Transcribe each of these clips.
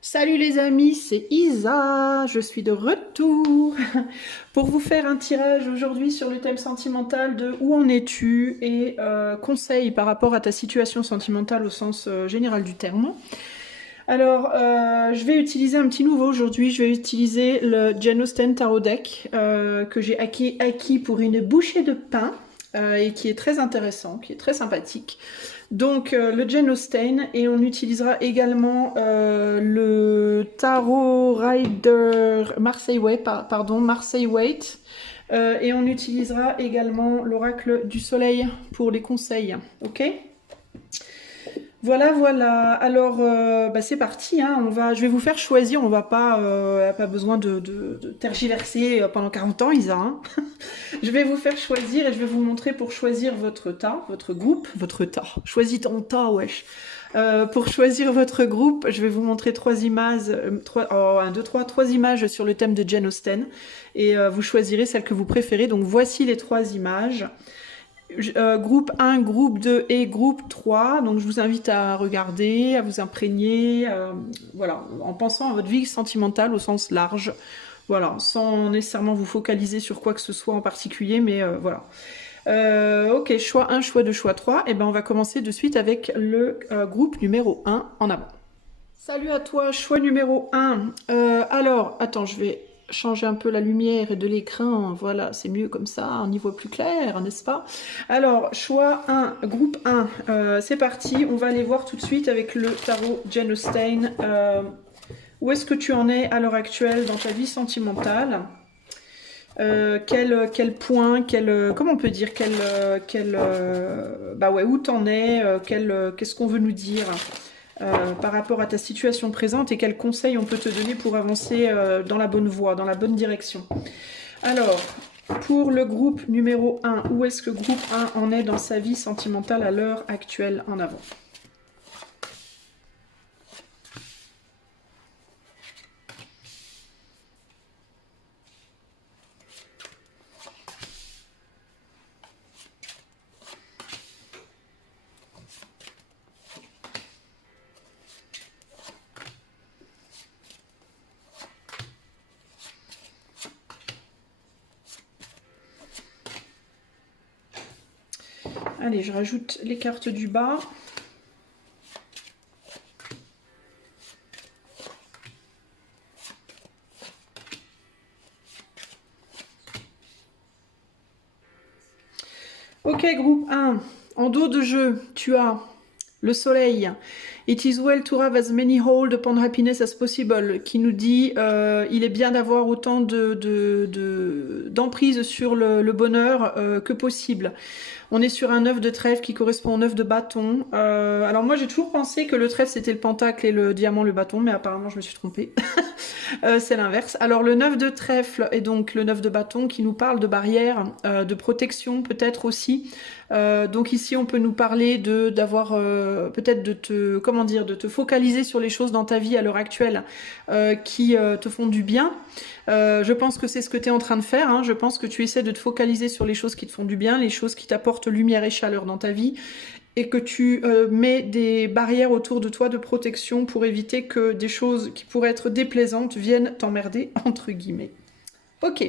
Salut les amis, c'est Isa, je suis de retour pour vous faire un tirage aujourd'hui sur le thème sentimental de où en es-tu et conseils par rapport à ta situation sentimentale au sens général du terme. Alors, je vais utiliser un petit nouveau aujourd'hui, je vais utiliser le Jane Austen Tarot Deck que j'ai acquis pour une bouchée de pain et qui est très intéressant, qui est très sympathique. Donc le Jane Austen et on utilisera également le Tarot Rider Marseille Waite, pardon, Marseille Waite. Et on utilisera également l'oracle du soleil pour les conseils, ok? Voilà, voilà. Alors, c'est parti. Hein. Je vais vous faire choisir. On va pas, pas besoin de tergiverser pendant 40 ans, Isa. Hein. Je vais vous faire choisir et je vais vous montrer pour choisir votre tas, votre groupe, votre tas. Choisis ton tas, wesh. Pour choisir votre groupe, je vais vous montrer trois images, trois images sur le thème de Jane Austen et vous choisirez celle que vous préférez. Donc voici les trois images. Groupe 1, groupe 2 et groupe 3. Donc je vous invite à regarder, à vous imprégner, voilà, en pensant à votre vie sentimentale au sens large. Voilà, sans nécessairement vous focaliser sur quoi que ce soit en particulier, mais voilà. Ok, choix 1, choix 2, choix 3. Et ben on va commencer de suite avec le groupe numéro 1 en avant. Salut à toi, choix numéro 1. Alors, attends, je vais changer un peu la lumière de l'écran. Voilà, c'est mieux comme ça, on y voit plus clair, n'est-ce pas? Alors, choix 1, groupe 1, c'est parti. On va aller voir tout de suite avec le tarot Jane Austen. Où est-ce que tu en es à l'heure actuelle dans ta vie sentimentale? Quel point, comment on peut dire, bah ouais, où t'en es, qu'est-ce qu'on veut nous dire par rapport à ta situation présente et quels conseils on peut te donner pour avancer dans la bonne voie, dans la bonne direction. Alors, pour le groupe numéro 1, où est-ce que groupe 1 en est dans sa vie sentimentale à l'heure actuelle en avant? Allez, je rajoute les cartes du bas. Ok, groupe 1. En dos de jeu, tu as le soleil. It is well to have as many hold upon happiness as possible, qui nous dit il est bien d'avoir autant d'emprise sur le bonheur que possible. On est sur un œuf de trèfle qui correspond au œuf de bâton. Alors moi j'ai toujours pensé que le trèfle c'était le pentacle et le diamant le bâton, mais apparemment je me suis trompée. C'est l'inverse. Alors le 9 de trèfle et donc le 9 de bâton qui nous parle de barrière, de protection peut-être aussi. Donc ici on peut nous parler d'avoir peut-être de te focaliser sur les choses dans ta vie à l'heure actuelle qui te font du bien. Je pense que c'est ce que tu es en train de faire. Hein. Je pense que tu essaies de te focaliser sur les choses qui te font du bien, les choses qui t'apportent lumière et chaleur dans ta vie et que tu mets des barrières autour de toi de protection pour éviter que des choses qui pourraient être déplaisantes viennent t'emmerder, entre guillemets. Ok.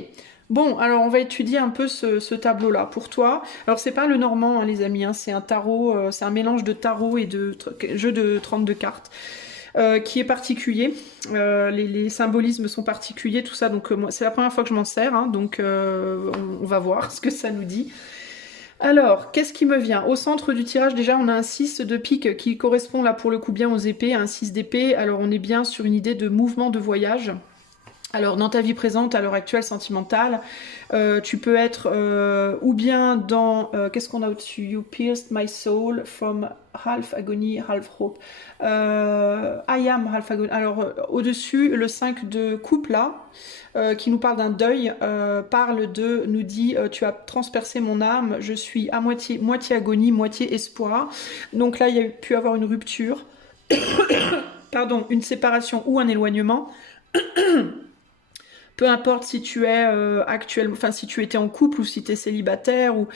Bon, alors on va étudier un peu ce tableau-là pour toi. Alors c'est pas le normand, hein, les amis, hein, c'est un tarot, c'est un mélange de tarot et de jeu de 32 cartes. Qui est particulier. Les symbolismes sont particuliers, tout ça. Donc c'est la première fois que je m'en sers, hein, donc on va voir ce que ça nous dit. Alors, qu'est-ce qui me vient? Au centre du tirage, déjà, on a un 6 de pique qui correspond là pour le coup bien aux épées, un 6 d'épée. Alors on est bien sur une idée de mouvement de voyage. Alors dans ta vie présente, à l'heure actuelle sentimentale, tu peux être ou bien dans qu'est-ce qu'on a au-dessus? You pierced my soul from half agony, half hope. I am half agony. Alors au-dessus, le 5 de coupe là, qui nous parle d'un deuil, nous dit tu as transpercé mon âme, je suis à moitié agonie, moitié espoir. Donc là, il y a pu avoir une rupture, pardon, une séparation ou un éloignement. peu importe si tu es actuellement, enfin si tu étais en couple ou si tu es célibataire, ou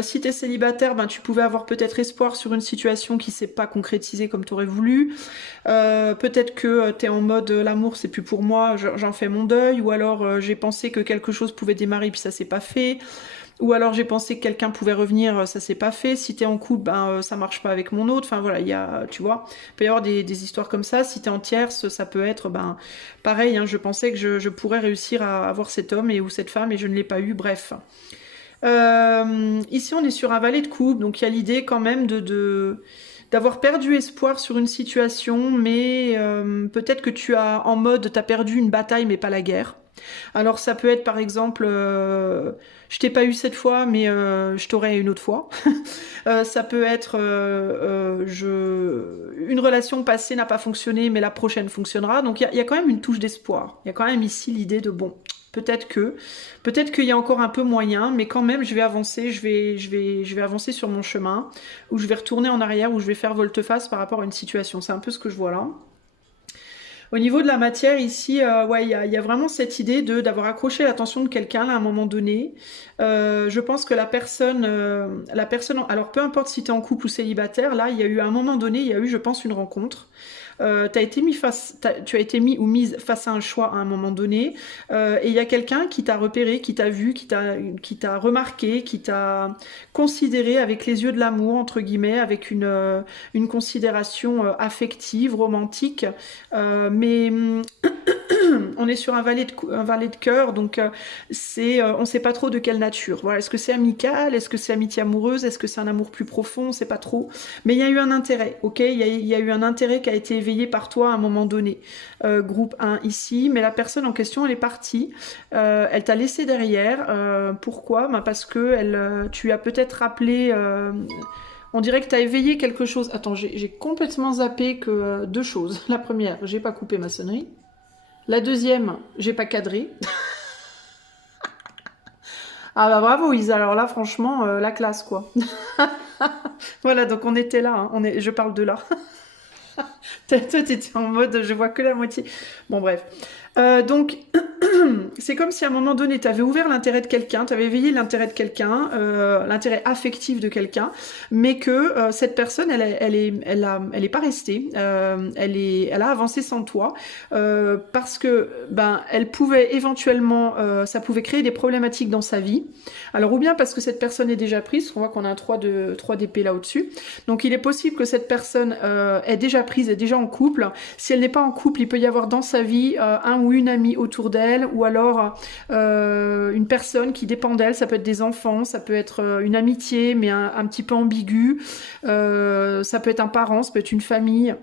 si tu es célibataire, ben tu pouvais avoir peut-être espoir sur une situation qui s'est pas concrétisée comme tu aurais voulu. Peut-être que tu es en mode l'amour c'est plus pour moi, j'en fais mon deuil, ou alors j'ai pensé que quelque chose pouvait démarrer puis ça s'est pas fait. Ou alors j'ai pensé que quelqu'un pouvait revenir, ça s'est pas fait. Si t'es en couple, ben ça marche pas avec mon autre. Enfin voilà, il y a, tu vois, il peut y avoir des histoires comme ça. Si t'es en tierce, ça peut être, ben pareil. Hein, je pensais que je pourrais réussir à avoir cet homme et ou cette femme et je ne l'ai pas eu. Bref. Ici on est sur un valet de coupe, donc il y a l'idée quand même d'avoir perdu espoir sur une situation, mais peut-être que tu as en mode t'as perdu une bataille mais pas la guerre. Alors ça peut être par exemple, je t'ai pas eu cette fois, mais je t'aurai une autre fois. Ça peut être, une relation passée n'a pas fonctionné, mais la prochaine fonctionnera. Donc il y a quand même une touche d'espoir. Il y a quand même ici l'idée de bon, peut-être qu'il y a encore un peu moyen, mais quand même je vais avancer, je vais avancer sur mon chemin, ou je vais retourner en arrière, ou je vais faire volte-face par rapport à une situation. C'est un peu ce que je vois là. Au niveau de la matière, ici, ouais, il y a vraiment cette idée d'avoir accroché l'attention de quelqu'un à un moment donné. Je pense que la personne, alors peu importe si tu es en couple ou célibataire, là, il y a eu à un moment donné, il y a eu, je pense, une rencontre. Tu as été mis ou mise face à un choix à un moment donné, et il y a quelqu'un qui t'a repéré, qui t'a vu, qui t'a remarqué, qui t'a considéré avec les yeux de l'amour, entre guillemets, avec une considération affective, romantique, mais on est sur un valet de cœur, donc on sait pas trop de quelle nature. Voilà, est-ce que c'est amical, est-ce que c'est amitié amoureuse, est-ce que c'est un amour plus profond, on sait pas trop. Mais il y a eu un intérêt, ok, il y a eu un intérêt qui a été éveillé par toi à un moment donné. Groupe 1 ici, mais la personne en question, elle est partie. Elle t'a laissé derrière. Pourquoi? Ben parce que tu as peut-être rappelé. On dirait que tu as éveillé quelque chose. Attends, j'ai complètement zappé que deux choses. La première, j'ai pas coupé ma sonnerie. La deuxième, j'ai pas cadré. Ah bah bravo Isa, alors là franchement, la classe quoi. Voilà, donc on était là, hein. Je parle de là. Toi, t'étais en mode, je vois que la moitié. Bon, bref. Donc, c'est comme si à un moment donné, tu avais ouvert l'intérêt de quelqu'un, tu avais éveillé l'intérêt de quelqu'un, l'intérêt affectif de quelqu'un, mais que cette personne, elle est pas restée, elle a avancé sans toi, parce que ben, elle pouvait éventuellement, ça pouvait créer des problématiques dans sa vie. Alors, ou bien parce que cette personne est déjà prise, on voit qu'on a un 3 d'épée là au-dessus. Donc, il est possible que cette personne est déjà prise, est déjà en couple. Si elle n'est pas en couple, il peut y avoir dans sa vie un ou une amie autour d'elle, ou alors une personne qui dépend d'elle. Ça peut être des enfants, ça peut être une amitié, mais un petit peu ambiguë. Ça peut être un parent, ça peut être une famille.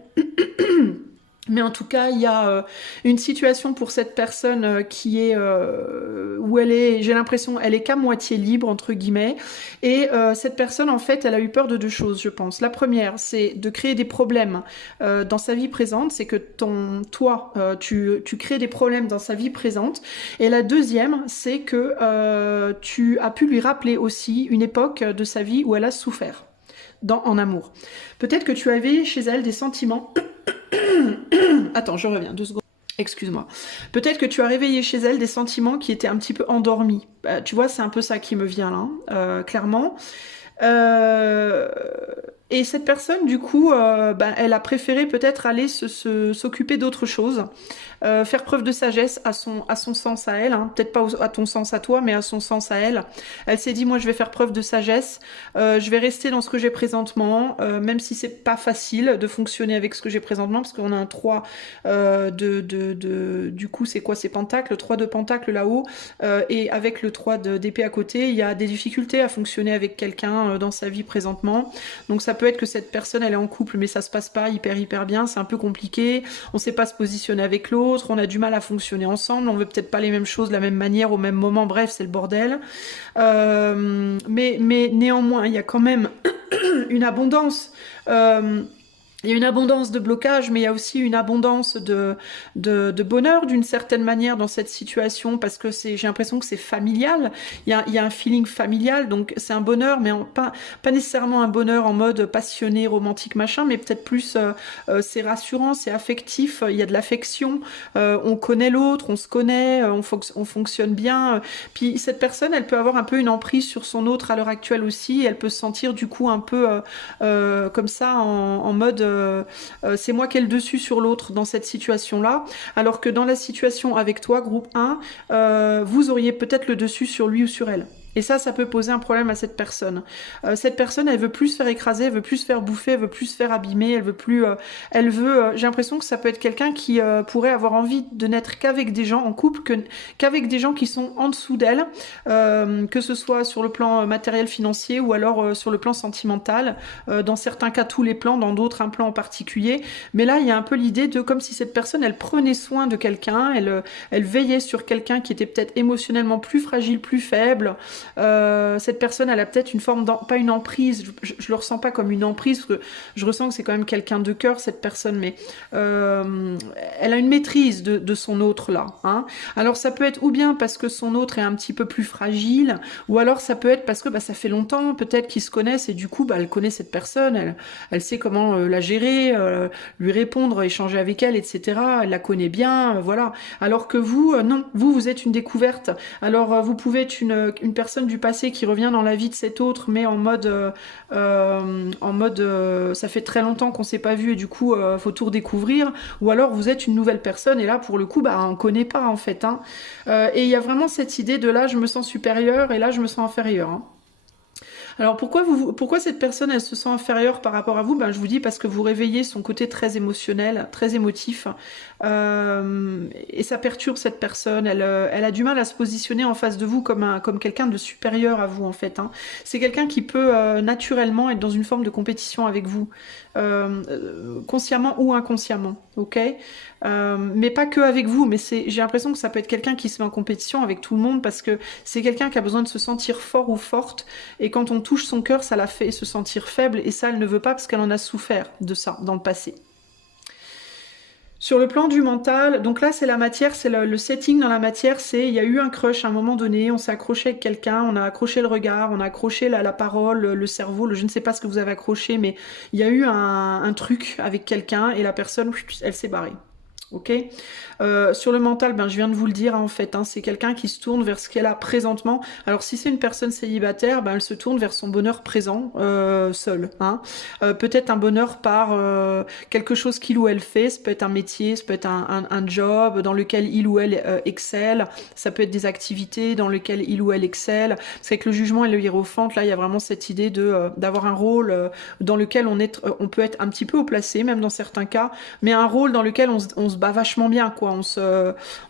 Mais en tout cas, il y a une situation pour cette personne qui est où elle est, j'ai l'impression, elle est qu'à moitié libre entre guillemets. Et cette personne, en fait, elle a eu peur de deux choses, je pense. La première, c'est de créer des problèmes dans sa vie présente, c'est que toi, tu crées des problèmes dans sa vie présente. Et la deuxième, c'est que tu as pu lui rappeler aussi une époque de sa vie où elle a souffert en amour. Peut-être que tu as éveillé chez elle des sentiments. Attends, je reviens, 2 secondes. Excuse-moi. Peut-être que tu as réveillé chez elle des sentiments qui étaient un petit peu endormis. Tu vois, c'est un peu ça qui me vient là, clairement. Et cette personne, du coup, elle a préféré peut-être aller s'occuper d'autre chose, faire preuve de sagesse à son sens à elle, hein. Peut-être pas à ton sens à toi, mais à son sens à elle. Elle s'est dit, moi, je vais faire preuve de sagesse, je vais rester dans ce que j'ai présentement, même si c'est pas facile de fonctionner avec ce que j'ai présentement, parce qu'on a un 3 du coup, c'est quoi? C'est pentacle, 3 de pentacle là-haut, et avec le 3 d'épée à côté, il y a des difficultés à fonctionner avec quelqu'un dans sa vie présentement. Donc ça peut être que cette personne elle est en couple mais ça se passe pas hyper bien, c'est un peu compliqué, on sait pas se positionner avec l'autre, on a du mal à fonctionner ensemble, on veut peut-être pas les mêmes choses de la même manière au même moment, bref c'est le bordel. Mais néanmoins il y a quand même une abondance il y a une abondance de blocage, mais il y a aussi une abondance de bonheur d'une certaine manière dans cette situation, parce que j'ai l'impression que c'est familial. Il y a un feeling familial, donc c'est un bonheur, mais pas nécessairement un bonheur en mode passionné, romantique, machin, mais peut-être plus c'est rassurant, c'est affectif, il y a de l'affection, on connaît l'autre, on se connaît, on fonctionne bien. Puis cette personne, elle peut avoir un peu une emprise sur son autre à l'heure actuelle aussi, elle peut se sentir du coup un peu comme ça en mode c'est moi qui ai le dessus sur l'autre dans cette situation-là, alors que dans la situation avec toi, groupe 1, vous auriez peut-être le dessus sur lui ou sur elle. Et ça peut poser un problème à cette personne. Cette personne, elle veut plus se faire écraser, elle veut plus se faire bouffer, elle veut plus se faire abîmer, elle veut plus... j'ai l'impression que ça peut être quelqu'un qui pourrait avoir envie de n'être qu'avec des gens en couple, qu'avec des gens qui sont en dessous d'elle, que ce soit sur le plan matériel, financier, ou alors sur le plan sentimental. Dans certains cas, tous les plans, dans d'autres, un plan en particulier. Mais là, il y a un peu l'idée de comme si cette personne, elle prenait soin de quelqu'un, elle veillait sur quelqu'un qui était peut-être émotionnellement plus fragile, plus faible. Cette personne, elle a peut-être une forme, pas une emprise, je le ressens pas comme une emprise, parce que je ressens que c'est quand même quelqu'un de cœur, cette personne, mais elle a une maîtrise de son autre là. Hein. Alors ça peut être ou bien parce que son autre est un petit peu plus fragile, ou alors ça peut être parce que ça fait longtemps peut-être qu'ils se connaissent et du coup elle connaît cette personne, elle sait comment la gérer, lui répondre, échanger avec elle, etc. Elle la connaît bien, voilà. Alors que vous, non, vous êtes une découverte. Alors vous pouvez être une personne du passé qui revient dans la vie de cet autre, mais en mode ça fait très longtemps qu'on s'est pas vu et du coup faut tout redécouvrir, ou alors vous êtes une nouvelle personne et là pour le coup on connaît pas en fait. Hein. Et il y a vraiment cette idée de là je me sens supérieur et là je me sens inférieur. Hein. Alors pourquoi cette personne elle se sent inférieure par rapport à vous? Je vous dis parce que vous réveillez son côté très émotionnel, très émotif, et ça perturbe cette personne. Elle a du mal à se positionner en face de vous comme quelqu'un de supérieur à vous en fait. Hein. C'est quelqu'un qui peut naturellement être dans une forme de compétition avec vous, consciemment ou inconsciemment, ok? Mais pas que avec vous, mais j'ai l'impression que ça peut être quelqu'un qui se met en compétition avec tout le monde parce que c'est quelqu'un qui a besoin de se sentir fort ou forte et quand on touche son cœur, ça la fait se sentir faible et ça, elle ne veut pas parce qu'elle en a souffert de ça dans le passé. Sur le plan du mental, donc là c'est la matière, c'est le setting dans la matière, il y a eu un crush à un moment donné, on s'est accroché avec quelqu'un, on a accroché le regard, on a accroché la parole, le cerveau, je ne sais pas ce que vous avez accroché, mais il y a eu un truc avec quelqu'un et la personne, elle s'est barrée. Ok. Sur le mental, je viens de vous le dire en fait, hein, c'est quelqu'un qui se tourne vers ce qu'elle a présentement. Alors si c'est une personne célibataire, elle se tourne vers son bonheur présent, seule. Hein. Peut-être un bonheur par quelque chose qu'il ou elle fait, ça peut être un métier, ça peut être un job dans lequel il ou elle excelle, ça peut être des activités dans lesquelles il ou elle excelle. C'est que le jugement et le hiérophante, là il y a vraiment cette idée d'avoir un rôle dans lequel on peut être un petit peu haut placé, même dans certains cas, mais un rôle dans lequel on se bat vachement bien, quoi.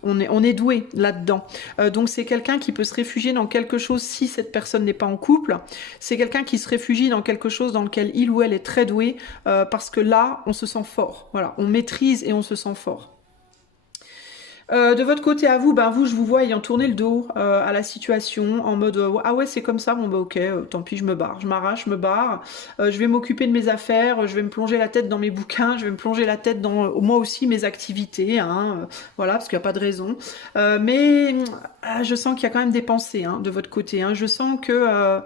On est doué là-dedans. Donc c'est quelqu'un qui peut se réfugier dans quelque chose si cette personne n'est pas en couple. C'est quelqu'un qui se réfugie dans quelque chose dans lequel il ou elle est très doué parce que là, on se sent fort. Voilà, on maîtrise et on se sent fort. De votre côté à vous, vous, je vous vois ayant tourné le dos à la situation, en mode ah ouais c'est comme ça, bon ok, tant pis je me barre, je m'arrache, je me barre, je vais m'occuper de mes affaires, je vais me plonger la tête dans mes bouquins, je vais me plonger la tête dans moi aussi mes activités, hein, voilà, parce qu'il n'y a pas de raison. Mais je sens qu'il y a quand même des pensées hein, de votre côté, hein, je sens que...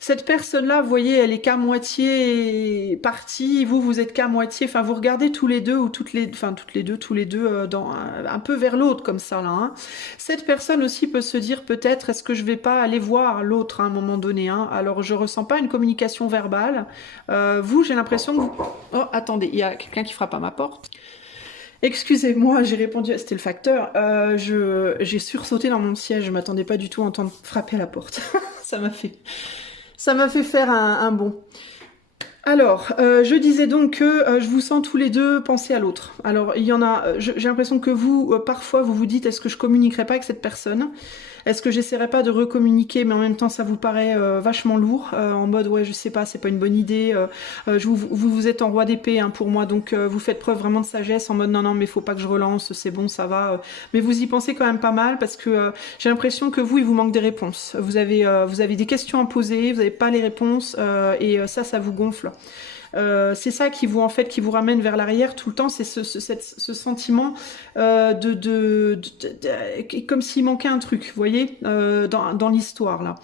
cette personne-là, vous voyez, elle est qu'à moitié partie, vous êtes qu'à moitié, enfin vous regardez tous les deux, ou tous les deux, un peu vers l'autre comme ça là. Hein. Cette personne aussi peut se dire peut-être, est-ce que je vais pas aller voir l'autre à un moment donné hein. Alors je ressens pas une communication verbale. Vous, j'ai l'impression que vous... Oh, attendez, il y a quelqu'un qui frappe à ma porte. Excusez-moi, j'ai répondu, c'était le facteur. J'ai sursauté dans mon siège, je m'attendais pas du tout à entendre frapper à la porte. Ça m'a fait faire un bond. Alors, je disais donc que je vous sens tous les deux penser à l'autre. Alors, il y en a, j'ai l'impression que vous, parfois, vous vous dites, est-ce que je communiquerai pas avec cette personne? Est-ce que j'essaierai pas de recommuniquer, mais en même temps, ça vous paraît vachement lourd, en mode, ouais, je sais pas, c'est pas une bonne idée. Vous êtes en roi d'épée hein, pour moi, donc vous faites preuve vraiment de sagesse, en mode, non, mais faut pas que je relance, c'est bon, ça va. Mais vous y pensez quand même pas mal, parce que j'ai l'impression que vous, il vous manque des réponses. Vous avez des questions à poser, vous n'avez pas les réponses, et ça vous gonfle. C'est ça qui vous, en fait, qui vous ramène vers l'arrière tout le temps, c'est ce sentiment comme s'il manquait un truc, vous voyez, dans l'histoire, là.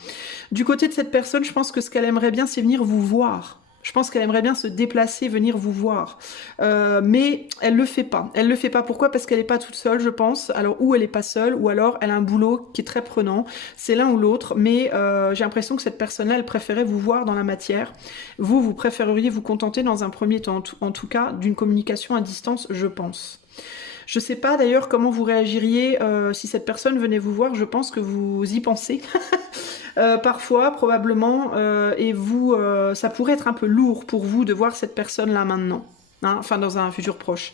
Du côté de cette personne, je pense que ce qu'elle aimerait bien, c'est venir vous voir. Je pense qu'elle aimerait bien se déplacer, venir vous voir. Mais elle le fait pas. Elle le fait pas. Pourquoi? Parce qu'elle n'est pas toute seule, je pense. Alors, ou elle n'est pas seule, ou alors elle a un boulot qui est très prenant. C'est l'un ou l'autre. Mais j'ai l'impression que cette personne-là, elle préférait vous voir dans la matière. Vous, vous préféreriez vous contenter dans un premier temps, en tout cas, d'une communication à distance, je pense. Je sais pas d'ailleurs comment vous réagiriez si cette personne venait vous voir. Je pense que vous y pensez. Parfois, probablement, et vous, ça pourrait être un peu lourd pour vous de voir cette personne-là maintenant, hein, enfin dans un futur proche.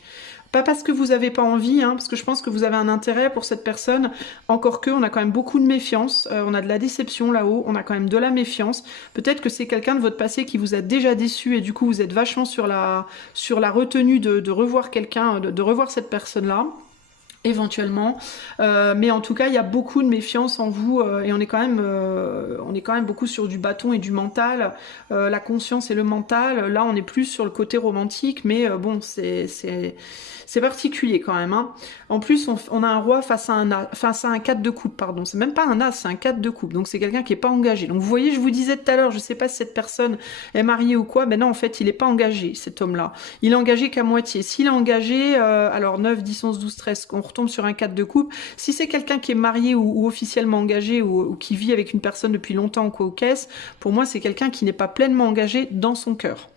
Pas parce que vous n'avez pas envie, hein, parce que je pense que vous avez un intérêt pour cette personne, encore que on a quand même beaucoup de méfiance, on a de la déception là-haut, on a quand même de la méfiance. Peut-être que c'est quelqu'un de votre passé qui vous a déjà déçu et du coup vous êtes vachement sur la retenue de revoir quelqu'un, de revoir cette personne-là. Éventuellement, mais en tout cas il y a beaucoup de méfiance en vous et on est quand même beaucoup sur du bâton et du mental, la conscience et le mental. Là on est plus sur le côté romantique, mais bon c'est particulier quand même, hein. En plus on a un roi face à un 4 de coupe, pardon, c'est même pas un as, c'est un 4 de coupe, donc c'est quelqu'un qui est pas engagé. Donc vous voyez, je vous disais tout à l'heure, je sais pas si cette personne est mariée ou quoi, mais non en fait il est pas engagé, cet homme là, il est engagé qu'à moitié. S'il est engagé, alors 9, 10, 11, 12, 13, on retombe sur un 4 de coupe. Si c'est quelqu'un qui est marié ou officiellement engagé ou qui vit avec une personne depuis longtemps ou quoi aux caisses, pour moi c'est quelqu'un qui n'est pas pleinement engagé dans son cœur.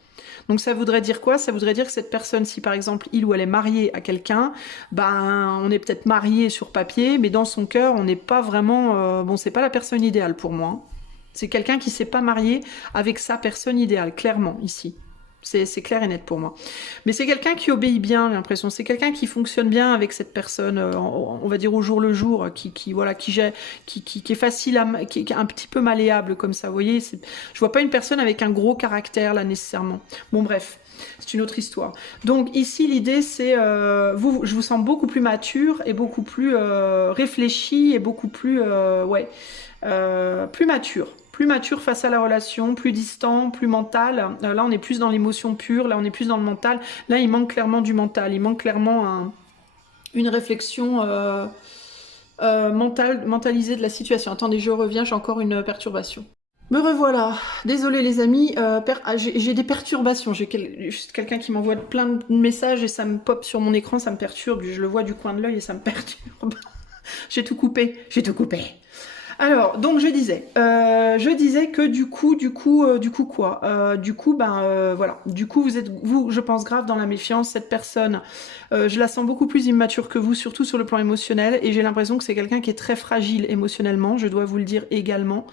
Donc ça voudrait dire quoi? Ça voudrait dire que cette personne, si par exemple il ou elle est marié à quelqu'un, ben on est peut-être marié sur papier, mais dans son cœur on n'est pas vraiment, bon c'est pas la personne idéale pour moi, hein. C'est quelqu'un qui s'est pas marié avec sa personne idéale, clairement ici. C'est clair et net pour moi. Mais c'est quelqu'un qui obéit bien, j'ai l'impression. C'est quelqu'un qui fonctionne bien avec cette personne, on va dire au jour le jour, voilà, qui est facile, qui est un petit peu malléable comme ça. Vous voyez, je vois pas une personne avec un gros caractère là nécessairement. Bon bref, c'est une autre histoire. Donc ici l'idée c'est, je vous sens beaucoup plus mature et beaucoup plus réfléchi et beaucoup plus, plus mature. Plus mature face à la relation, plus distant, plus mental. Là, on est plus dans l'émotion pure, là, on est plus dans le mental. Là, il manque clairement du mental, il manque clairement une réflexion mentalisée de la situation. Attendez, je reviens, j'ai encore une perturbation. Me revoilà. Désolée les amis, j'ai des perturbations. J'ai quelqu'un qui m'envoie plein de messages et ça me pop sur mon écran, ça me perturbe. Je le vois du coin de l'œil et ça me perturbe. J'ai tout coupé. Alors, donc je disais que du coup quoi, voilà, du coup vous, je pense grave dans la méfiance. Cette personne, je la sens beaucoup plus immature que vous, surtout sur le plan émotionnel, et j'ai l'impression que c'est quelqu'un qui est très fragile émotionnellement. Je dois vous le dire également.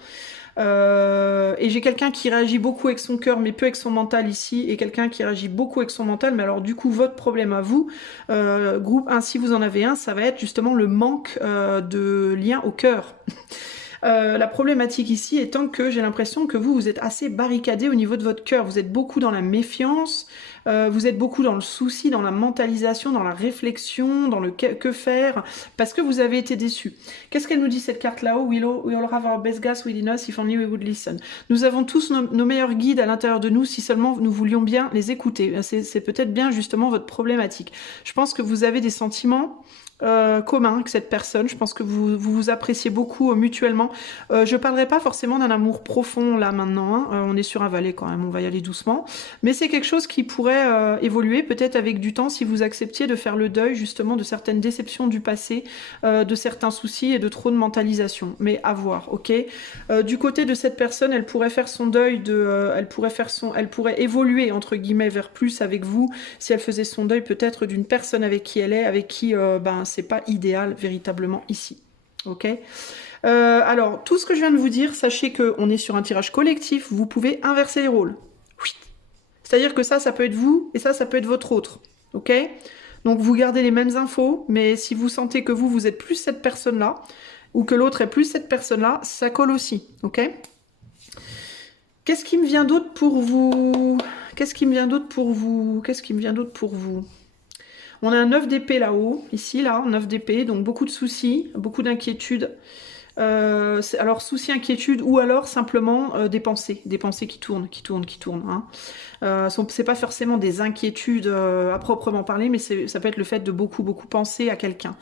Et j'ai quelqu'un qui réagit beaucoup avec son cœur mais peu avec son mental ici, et quelqu'un qui réagit beaucoup avec son mental. Mais alors du coup votre problème à vous, groupe 1, si vous en avez un, ça va être justement le manque de lien au cœur. La problématique ici étant que j'ai l'impression que vous êtes assez barricadé au niveau de votre cœur. Vous êtes beaucoup dans la méfiance, vous êtes beaucoup dans le souci, dans la mentalisation, dans la réflexion, dans le que faire, parce que vous avez été déçu. Qu'est-ce qu'elle nous dit cette carte là-haut? We all have our best guys within us if only we would listen. Nous avons tous nos meilleurs guides à l'intérieur de nous si seulement nous voulions bien les écouter. C'est peut-être bien justement votre problématique. Je pense que vous avez des sentiments commun avec cette personne. Je pense que vous appréciez beaucoup mutuellement. Je parlerai pas forcément d'un amour profond là maintenant, hein. On est sur un valet quand même, on va y aller doucement. Mais c'est quelque chose qui pourrait évoluer peut-être avec du temps si vous acceptiez de faire le deuil justement de certaines déceptions du passé, de certains soucis et de trop de mentalisation. Mais à voir, ok. Du côté de cette personne, elle pourrait faire son deuil elle pourrait évoluer entre guillemets vers plus avec vous si elle faisait son deuil peut-être d'une personne avec qui elle est, avec qui c'est pas idéal véritablement ici. Ok. Alors, tout ce que je viens de vous dire, sachez qu'on est sur un tirage collectif, vous pouvez inverser les rôles. C'est-à-dire que ça peut être vous, et ça peut être votre autre. Ok. Donc, vous gardez les mêmes infos, mais si vous sentez que vous êtes plus cette personne-là, ou que l'autre est plus cette personne-là, ça colle aussi. Ok. Qu'est-ce qui me vient d'autre pour vous? On a un 9 d'épée là-haut, ici, là, 9 d'épée, donc beaucoup de soucis, beaucoup d'inquiétudes. Alors souci, inquiétude, ou alors simplement des pensées qui tournent, hein. C'est pas forcément des inquiétudes à proprement parler, mais ça peut être le fait de beaucoup penser à quelqu'un.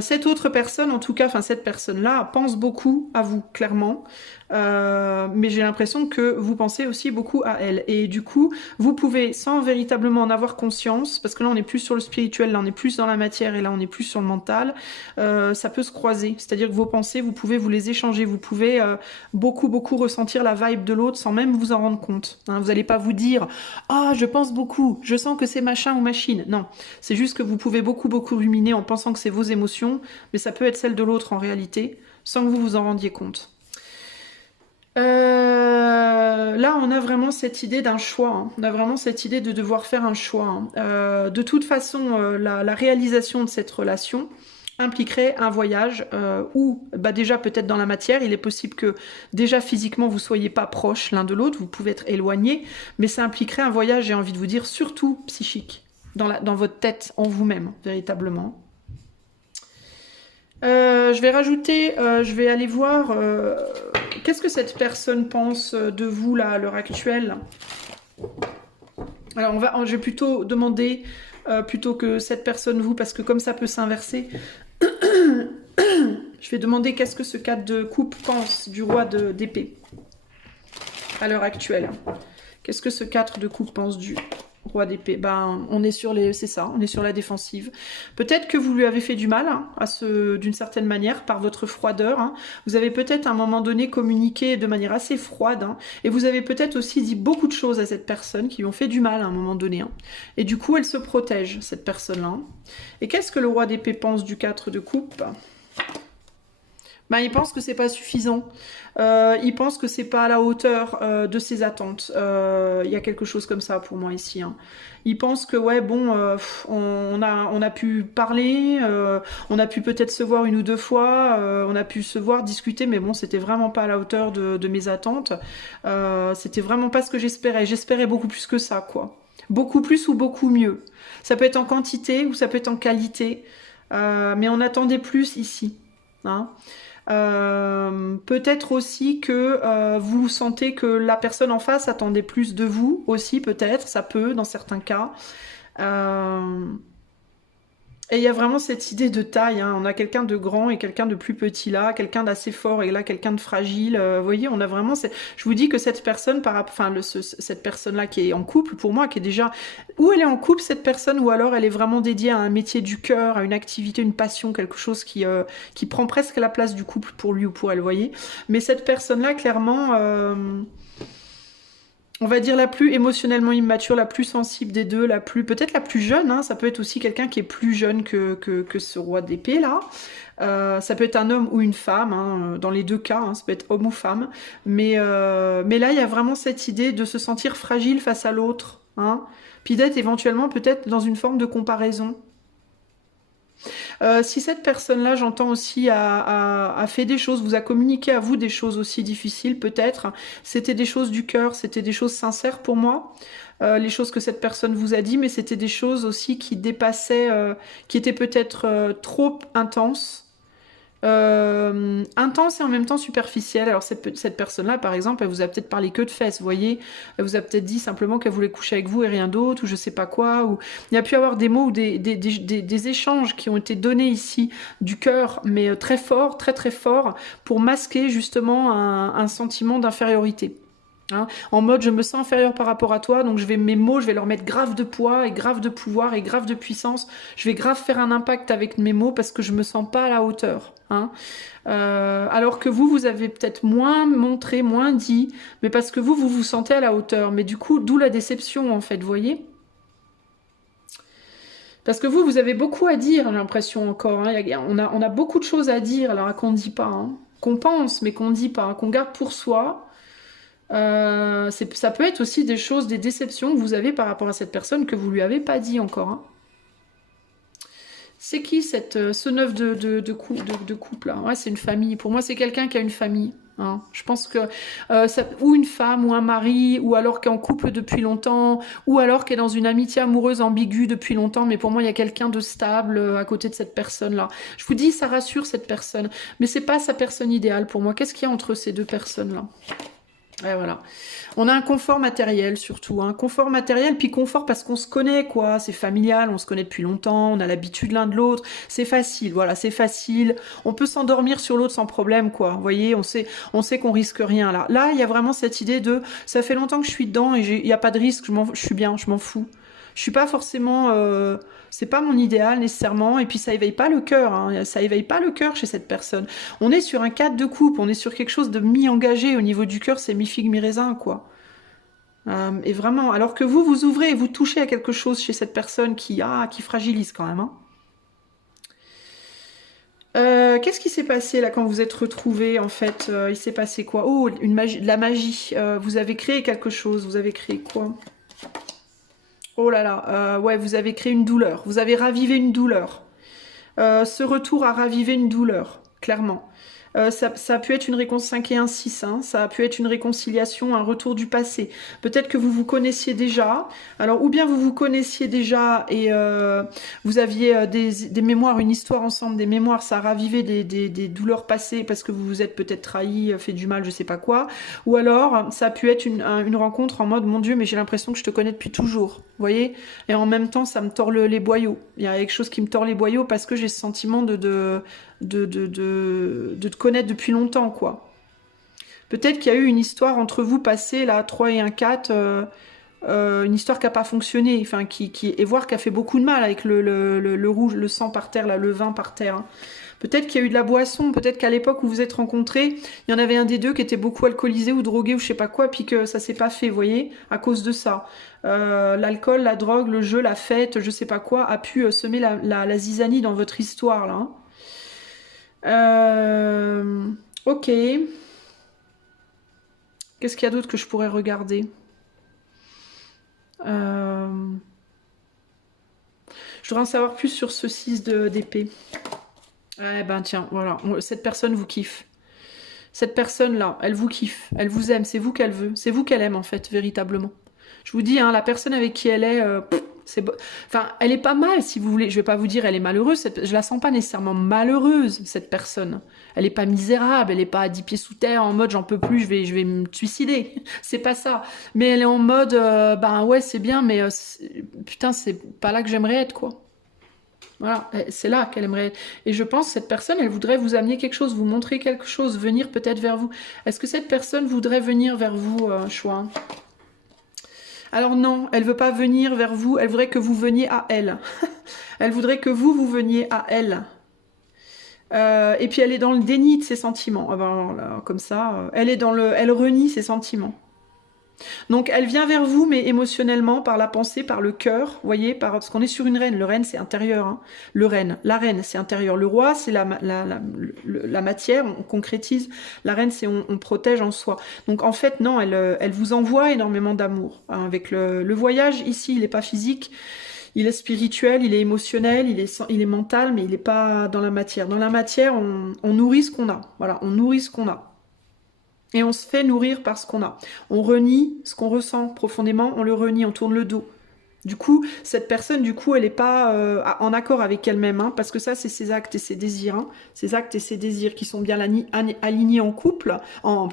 Cette autre personne, en tout cas, enfin cette personne-là, pense beaucoup à vous, clairement. Mais j'ai l'impression que vous pensez aussi beaucoup à elle. Et du coup, vous pouvez, sans véritablement en avoir conscience, parce que là on est plus sur le spirituel, là on est plus dans la matière, et là on est plus sur le mental, ça peut se croiser. C'est-à-dire que vos pensées, vous pouvez vous les échanger, vous pouvez beaucoup ressentir la vibe de l'autre sans même vous en rendre compte. Hein, vous n'allez pas vous dire « Ah, je pense beaucoup, je sens que c'est machin ou machine ». Non, c'est juste que vous pouvez beaucoup ruminer en pensant que c'est vos émotions, mais ça peut être celle de l'autre en réalité, sans que vous vous en rendiez compte. Là, on a vraiment cette idée d'un choix. Hein. On a vraiment cette idée de devoir faire un choix. Hein. De toute façon, la réalisation de cette relation impliquerait un voyage où, bah déjà peut-être dans la matière, il est possible que déjà physiquement vous soyez pas proches l'un de l'autre, vous pouvez être éloignés, mais ça impliquerait un voyage, j'ai envie de vous dire, surtout psychique, dans votre tête, en vous-même, véritablement. Je vais rajouter, je vais aller voir qu'est-ce que cette personne pense de vous là à l'heure actuelle. Alors je vais plutôt demander plutôt que cette personne vous, parce que comme ça peut s'inverser, je vais demander qu'est-ce que ce 4 de coupe pense du roi d'épée à l'heure actuelle. Qu'est-ce que ce 4 de coupe pense du roi d'épée? Ben, on est sur c'est ça, on est sur la défensive. Peut-être que vous lui avez fait du mal, hein, d'une certaine manière, par votre froideur. Hein. Vous avez peut-être à un moment donné communiqué de manière assez froide, hein, et vous avez peut-être aussi dit beaucoup de choses à cette personne qui lui ont fait du mal à un moment donné. Hein. Et du coup, elle se protège, cette personne-là. Hein. Et qu'est-ce que le roi d'épée pense du 4 de coupe? Ben, il pense que c'est pas suffisant. Il pense que c'est pas à la hauteur de ses attentes. Il y a quelque chose comme ça pour moi ici. Hein. Il pense que ouais bon, on a pu parler, on a pu peut-être se voir une ou deux fois, on a pu se voir discuter, mais bon c'était vraiment pas à la hauteur de mes attentes. C'était vraiment pas ce que j'espérais. J'espérais beaucoup plus que ça quoi. Beaucoup plus ou beaucoup mieux. Ça peut être en quantité ou ça peut être en qualité, mais on attendait plus ici. Hein. Peut-être aussi que vous sentez que la personne en face attendait plus de vous aussi, peut-être, ça peut dans certains cas. Et il y a vraiment cette idée de taille, hein. On a quelqu'un de grand et quelqu'un de plus petit là, quelqu'un d'assez fort et là quelqu'un de fragile. Vous voyez, on a vraiment... Je vous dis que cette personne, cette personne-là qui est en couple, pour moi, qui est déjà... Ou elle est en couple, cette personne, ou alors elle est vraiment dédiée à un métier du cœur, à une activité, une passion, quelque chose qui prend presque la place du couple pour lui ou pour elle, vous voyez. Mais cette personne-là, clairement... on va dire la plus émotionnellement immature, la plus sensible des deux, peut-être la plus jeune, hein, ça peut être aussi quelqu'un qui est plus jeune que ce roi d'épée là. Ça peut être un homme ou une femme, hein, dans les deux cas, hein, ça peut être homme ou femme. Mais là, il y a vraiment cette idée de se sentir fragile face à l'autre. Hein, puis d'être éventuellement peut-être dans une forme de comparaison. Si cette personne-là, j'entends aussi, a fait des choses, vous a communiqué à vous des choses aussi difficiles, peut-être, c'était des choses du cœur, c'était des choses sincères pour moi, les choses que cette personne vous a dit, mais c'était des choses aussi qui dépassaient, qui étaient peut-être trop intenses. Intense et en même temps superficielle. Alors cette personne-là, par exemple, elle vous a peut-être parlé que de fesses, vous voyez. Elle vous a peut-être dit simplement qu'elle voulait coucher avec vous et rien d'autre, ou je sais pas quoi. Ou... Il y a pu y avoir des mots ou des échanges qui ont été donnés ici du cœur, mais très fort, très fort, pour masquer justement un sentiment d'infériorité. Hein, en mode je me sens inférieur par rapport à toi, donc mes mots je vais leur mettre grave de poids et grave de pouvoir et grave de puissance, je vais grave faire un impact avec mes mots parce que je me sens pas à la hauteur. Hein. Alors que vous avez peut-être moins montré, moins dit, mais parce que vous vous sentez à la hauteur, mais du coup d'où la déception en fait, vous voyez. Parce que vous avez beaucoup à dire, j'ai l'impression encore, hein. On a beaucoup de choses à dire alors qu'on ne dit pas, hein. Qu'on pense mais qu'on ne dit pas, hein. Qu'on garde pour soi. Ça peut être aussi des choses, des déceptions que vous avez par rapport à cette personne que vous lui avez pas dit encore. Hein. C'est qui ce 9 de couple là? Ouais, c'est une famille. Pour moi, c'est quelqu'un qui a une famille. hein. Je pense que ou une femme ou un mari, ou alors qui est en couple depuis longtemps, ou alors qui est dans une amitié amoureuse ambiguë depuis longtemps, mais pour moi il y a quelqu'un de stable à côté de cette personne-là. Je vous dis, ça rassure cette personne, mais c'est pas sa personne idéale pour moi. Qu'est-ce qu'il y a entre ces deux personnes-là? Et voilà. On a un confort matériel surtout, un confort matériel, puis confort parce qu'on se connaît, quoi. C'est familial, on se connaît depuis longtemps, on a l'habitude l'un de l'autre. C'est facile, voilà, c'est facile. On peut s'endormir sur l'autre sans problème, quoi. Vous voyez, on sait qu'on risque rien là. Là, il y a vraiment cette idée de, ça fait longtemps que je suis dedans et il n'y a pas de risque, je suis bien, je m'en fous. Je suis pas forcément, c'est pas mon idéal nécessairement, et puis ça éveille pas le cœur, hein. Ça éveille pas le cœur chez cette personne. On est sur un cadre de couple, on est sur quelque chose de mi-engagé au niveau du cœur, c'est mi-figue, mi-raisin, quoi. Et vraiment, alors que vous, vous ouvrez et vous touchez à quelque chose chez cette personne qui fragilise quand même, hein. Qu'est-ce qui s'est passé là quand vous êtes retrouvés en fait? Il s'est passé quoi? Oh, une magie, de la magie. Vous avez créé quelque chose. Vous avez créé quoi? Oh là là, ouais, vous avez créé une douleur. Vous avez ravivé une douleur. Ce retour a ravivé une douleur, clairement. Ça a pu être une réconciliation 5 et 1, 6, hein. Ça a pu être une réconciliation, un retour du passé. Peut-être que vous vous connaissiez déjà. Alors, ou bien vous vous connaissiez déjà et vous aviez des mémoires, une histoire ensemble, des mémoires, ça a ravivé des douleurs passées parce que vous vous êtes peut-être trahi, fait du mal, je sais pas quoi. Ou alors, ça a pu être une rencontre en mode, mon Dieu, mais j'ai l'impression que je te connais depuis toujours. Vous voyez? Et en même temps, ça me tord les boyaux. Il y a quelque chose qui me tord les boyaux parce que j'ai ce sentiment de te connaître depuis longtemps, quoi. Peut-être qu'il y a eu une histoire entre vous passée, là, 3 et 1, 4, une histoire qui n'a pas fonctionné, enfin, et voire qui a fait beaucoup de mal avec le rouge, le sang par terre, là, le vin par terre, hein. Peut-être qu'il y a eu de la boisson, peut-être qu'à l'époque où vous êtes rencontrés, il y en avait un des deux qui était beaucoup alcoolisé ou drogué ou je sais pas quoi, puis que ça s'est pas fait, vous voyez, à cause de ça. L'alcool, la drogue, le jeu, la fête, je sais pas quoi, a pu semer la zizanie dans votre histoire, là, hein. Ok. Qu'est-ce qu'il y a d'autre que je pourrais regarder? Je voudrais en savoir plus sur ce 6 d'épée. Eh ben tiens, voilà. Cette personne vous kiffe. Cette personne-là, elle vous kiffe. Elle vous aime. C'est vous qu'elle veut. C'est vous qu'elle aime, en fait, véritablement. Je vous dis, hein, la personne avec qui elle est... Enfin, elle est pas mal, si vous voulez. Je vais pas vous dire elle est malheureuse. Je la sens pas nécessairement malheureuse, cette personne. Elle est pas misérable. Elle est pas à 10 pieds sous terre en mode j'en peux plus, je vais me suicider. C'est pas ça. Mais elle est en mode ben ouais c'est bien, mais putain c'est pas là que j'aimerais être quoi. Voilà, c'est là qu'elle aimerait être. Et je pense que cette personne, elle voudrait vous amener quelque chose, vous montrer quelque chose, venir peut-être vers vous. Est-ce que cette personne voudrait venir vers vous, choix? Alors non, elle veut pas venir vers vous, elle voudrait que vous veniez à elle. Elle voudrait que vous veniez à elle. Et puis elle est dans le déni de ses sentiments. Ah ben, là, comme ça, elle renie ses sentiments. Donc elle vient vers vous, mais émotionnellement, par la pensée, par le cœur, vous voyez, parce qu'on est sur une reine. Le reine, c'est intérieur. Hein. La reine, c'est intérieur. Le roi, c'est la matière, on concrétise. La reine, c'est on protège en soi. Donc en fait, non, elle vous envoie énormément d'amour. Hein, avec le voyage, ici, il n'est pas physique. Il est spirituel, il est émotionnel, il est mental, mais il n'est pas dans la matière. Dans la matière, on nourrit ce qu'on a. Voilà, on nourrit ce qu'on a. Et on se fait nourrir par ce qu'on a. On renie ce qu'on ressent profondément, on le renie, on tourne le dos. Du coup, cette personne, elle n'est pas en accord avec elle-même, hein, parce que ça, c'est ses actes et ses désirs. Hein, ses actes et ses désirs qui sont bien alignés en couple, en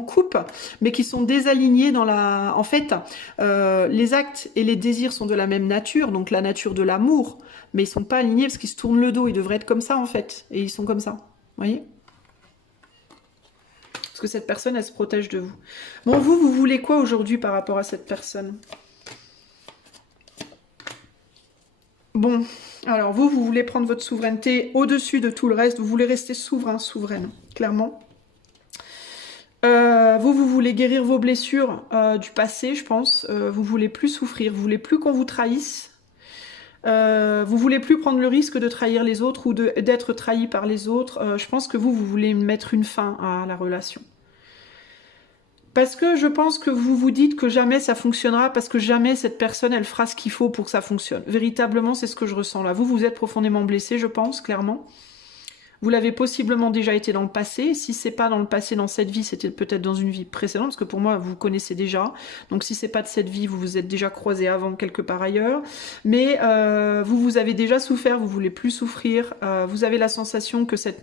couple, mais qui sont désalignés dans la... En fait, les actes et les désirs sont de la même nature, donc la nature de l'amour, mais ils sont pas alignés parce qu'ils se tournent le dos. Ils devraient être comme ça, en fait, et ils sont comme ça. Vous voyez ? Parce que cette personne, elle se protège de vous. Bon, vous voulez quoi aujourd'hui par rapport à cette personne? Bon, alors vous voulez prendre votre souveraineté au-dessus de tout le reste. Vous voulez rester souverain, souveraine, clairement. Vous voulez guérir vos blessures du passé, je pense. Vous voulez plus souffrir. Vous voulez plus qu'on vous trahisse. Vous voulez plus prendre le risque de trahir les autres ou d'être trahi par les autres. Je pense que vous voulez mettre une fin à la relation. Parce que je pense que vous vous dites que jamais ça fonctionnera, parce que jamais cette personne, elle fera ce qu'il faut pour que ça fonctionne. Véritablement, c'est ce que je ressens là. Vous êtes profondément blessé, je pense, clairement. Vous l'avez possiblement déjà été dans le passé. Si c'est pas dans le passé, dans cette vie, c'était peut-être dans une vie précédente, parce que pour moi, vous vous connaissez déjà. Donc si c'est pas de cette vie, vous vous êtes déjà croisés avant quelque part ailleurs. Mais vous avez déjà souffert, vous voulez plus souffrir. Vous avez la sensation que cette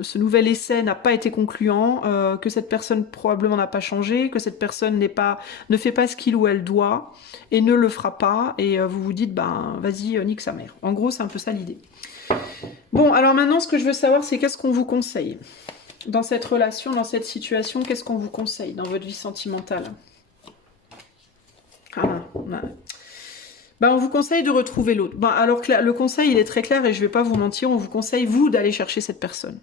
ce nouvel essai n'a pas été concluant, que cette personne probablement n'a pas changé, que cette personne ne fait pas ce qu'il ou elle doit et ne le fera pas. Et vous vous dites, ben vas-y, nique sa mère. En gros, c'est un peu ça l'idée. Bon, alors maintenant, ce que je veux savoir, c'est qu'est-ce qu'on vous conseille dans cette relation, dans cette situation, qu'est-ce qu'on vous conseille dans votre vie sentimentale? Ben, on vous conseille de retrouver l'autre. Ben, alors que le conseil, il est très clair et je vais pas vous mentir, on vous conseille, vous, d'aller chercher cette personne.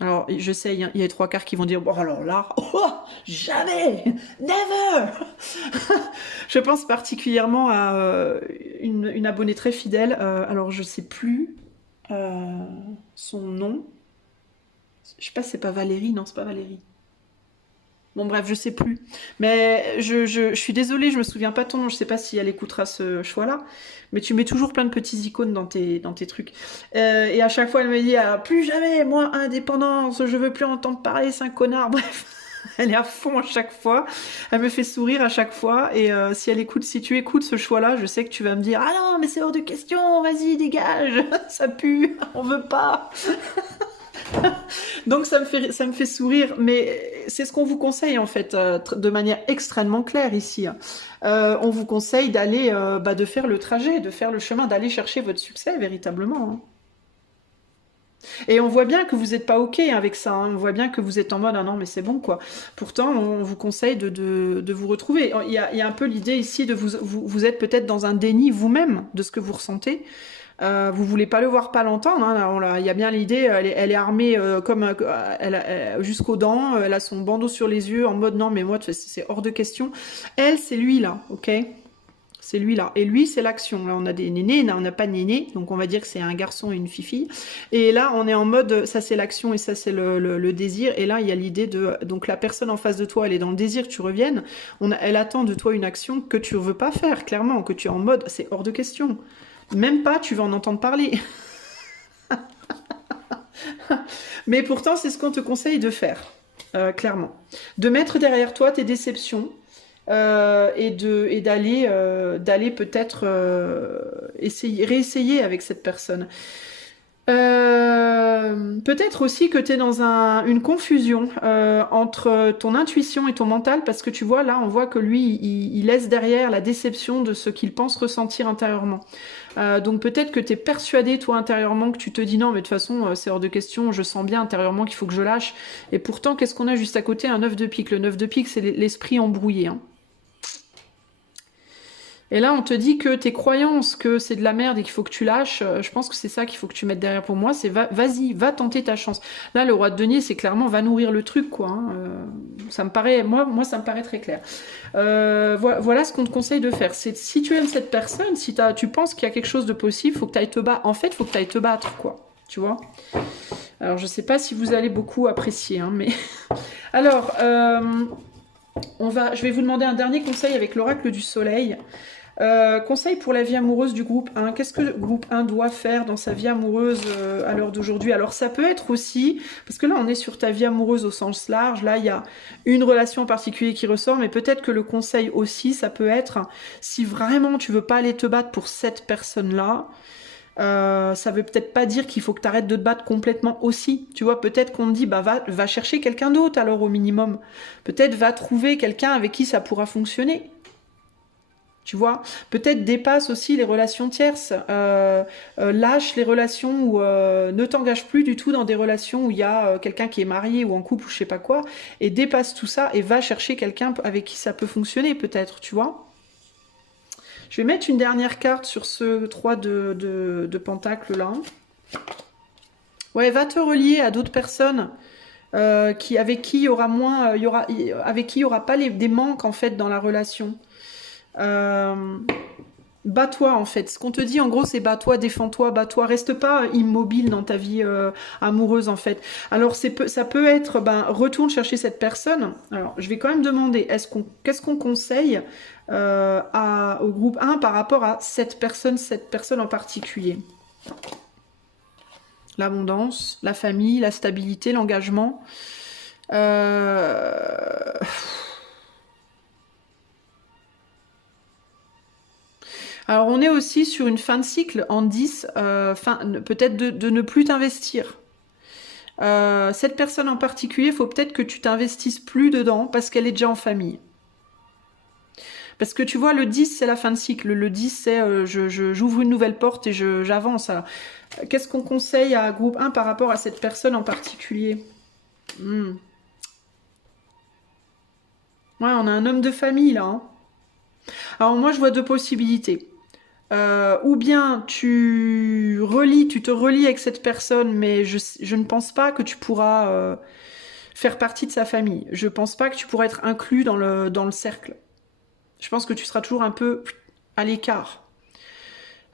Alors, je sais, il y a les trois quarts qui vont dire, bon, alors là, oh, jamais, never. Je pense particulièrement à une abonnée très fidèle. Alors, je sais plus son nom. Je sais pas si c'est pas Valérie. Non, c'est pas Valérie. Bon, bref, je sais plus. Mais je suis désolée, je me souviens pas ton nom. Je sais pas si elle écoutera ce choix-là. Mais tu mets toujours plein de petits icônes dans tes trucs. Et à chaque fois, elle me dit, ah, plus jamais, moi, indépendance, je veux plus entendre parler, c'est un connard. Bref, elle est à fond à chaque fois. Elle me fait sourire à chaque fois. Et si tu écoutes ce choix-là, je sais que tu vas me dire, ah non, mais c'est hors de question, vas-y, dégage, ça pue, on veut pas. Donc ça me fait sourire, mais c'est ce qu'on vous conseille en fait, de manière extrêmement claire ici. On vous conseille d'aller, de faire le trajet, de faire le chemin, d'aller chercher votre succès véritablement. Hein. Et on voit bien que vous n'êtes pas ok avec ça, hein. On voit bien que vous êtes en mode ah non mais c'est bon quoi. Pourtant on vous conseille de vous retrouver. Il y a un peu l'idée ici de vous êtes peut-être dans un déni vous-même de ce que vous ressentez. Vous voulez pas le voir, pas l'entendre. Hein. Il y a bien l'idée, elle est armée jusqu'aux dents, elle a son bandeau sur les yeux en mode non mais moi c'est hors de question. Elle c'est lui là, ok? C'est lui là. Et lui c'est l'action. Là on a des nénés, là on n'a pas de nénés, donc on va dire que c'est un garçon et une fille. Et là on est en mode ça c'est l'action et ça c'est le désir. Et là il y a l'idée de donc la personne en face de toi elle est dans le désir que tu reviennes. Elle attend de toi une action que tu veux pas faire clairement, que tu es en mode c'est hors de question. Même pas, tu vas en entendre parler. Mais pourtant, c'est ce qu'on te conseille de faire, clairement. De mettre derrière toi tes déceptions et d'aller peut-être réessayer avec cette personne. Peut-être aussi que tu es dans une confusion entre ton intuition et ton mental, parce que tu vois, là, on voit que lui, il laisse derrière la déception de ce qu'il pense ressentir intérieurement. Donc peut-être que tu es persuadé, toi, intérieurement, que tu te dis non, mais de toute façon, c'est hors de question, je sens bien intérieurement qu'il faut que je lâche. Et pourtant, qu'est-ce qu'on a juste à côté? Un 9 de pique. Le 9 de pique, c'est l'esprit embrouillé. Hein. Et là, on te dit que tes croyances, que c'est de la merde et qu'il faut que tu lâches, je pense que c'est ça qu'il faut que tu mettes derrière pour moi, c'est vas-y, va tenter ta chance. Là, le roi de denier, c'est clairement va nourrir le truc, quoi. Hein. Ça me paraît, moi, ça me paraît très clair. Voilà ce qu'on te conseille de faire. C'est si tu aimes cette personne, si tu penses qu'il y a quelque chose de possible, faut que tu ailles te battre. En fait, faut que tu ailles te battre, quoi. Tu vois? Alors, je sais pas si vous allez beaucoup apprécier, hein, mais... Alors, je vais vous demander un dernier conseil avec l'oracle du soleil. Conseil pour la vie amoureuse du groupe 1. Qu'est-ce que le groupe 1 doit faire dans sa vie amoureuse à l'heure d'aujourd'hui? Alors ça peut être aussi, parce que là on est sur ta vie amoureuse au sens large, là il y a une relation en particulier qui ressort, mais peut-être que le conseil aussi, ça peut être, si vraiment tu veux pas aller te battre pour cette personne-là, ça veut peut-être pas dire qu'il faut que tu arrêtes de te battre complètement aussi. Tu vois, peut-être qu'on te dit, va chercher quelqu'un d'autre alors au minimum. Peut-être va trouver quelqu'un avec qui ça pourra fonctionner. Tu vois, peut-être dépasse aussi les relations tierces, lâche les relations où ne t'engage plus du tout dans des relations où il y a quelqu'un qui est marié ou en couple ou je sais pas quoi, et dépasse tout ça et va chercher quelqu'un avec qui ça peut fonctionner peut-être, tu vois. Je vais mettre une dernière carte sur ce 3 de pentacle là. Ouais, va te relier à d'autres personnes avec qui il y aura moins, avec qui il y aura pas des manques en fait dans la relation. Bats-toi en fait. Ce qu'on te dit en gros c'est bats-toi, défends-toi, bats-toi, reste pas immobile dans ta vie amoureuse en fait. Alors ça peut être retourne chercher cette personne. Alors je vais quand même demander qu'est-ce qu'on conseille au groupe 1 par rapport à cette personne en particulier. l'abondance, la famille, la stabilité, l'engagement. Euh, Alors, on est aussi sur une fin de cycle en 10, peut-être de ne plus t'investir. Cette personne en particulier, il faut peut-être que tu t'investisses plus dedans parce qu'elle est déjà en famille. Parce que tu vois, le 10, c'est la fin de cycle. Le 10, c'est j'ouvre une nouvelle porte et j'avance. Alors, qu'est-ce qu'on conseille à groupe 1 par rapport à cette personne en particulier? Ouais, on a un homme de famille là, hein. Alors moi, je vois deux possibilités. Ou bien tu te relis avec cette personne, mais je ne pense pas que tu pourras faire partie de sa famille. Je pense pas que tu pourras être inclus dans le cercle. Je pense que tu seras toujours un peu à l'écart.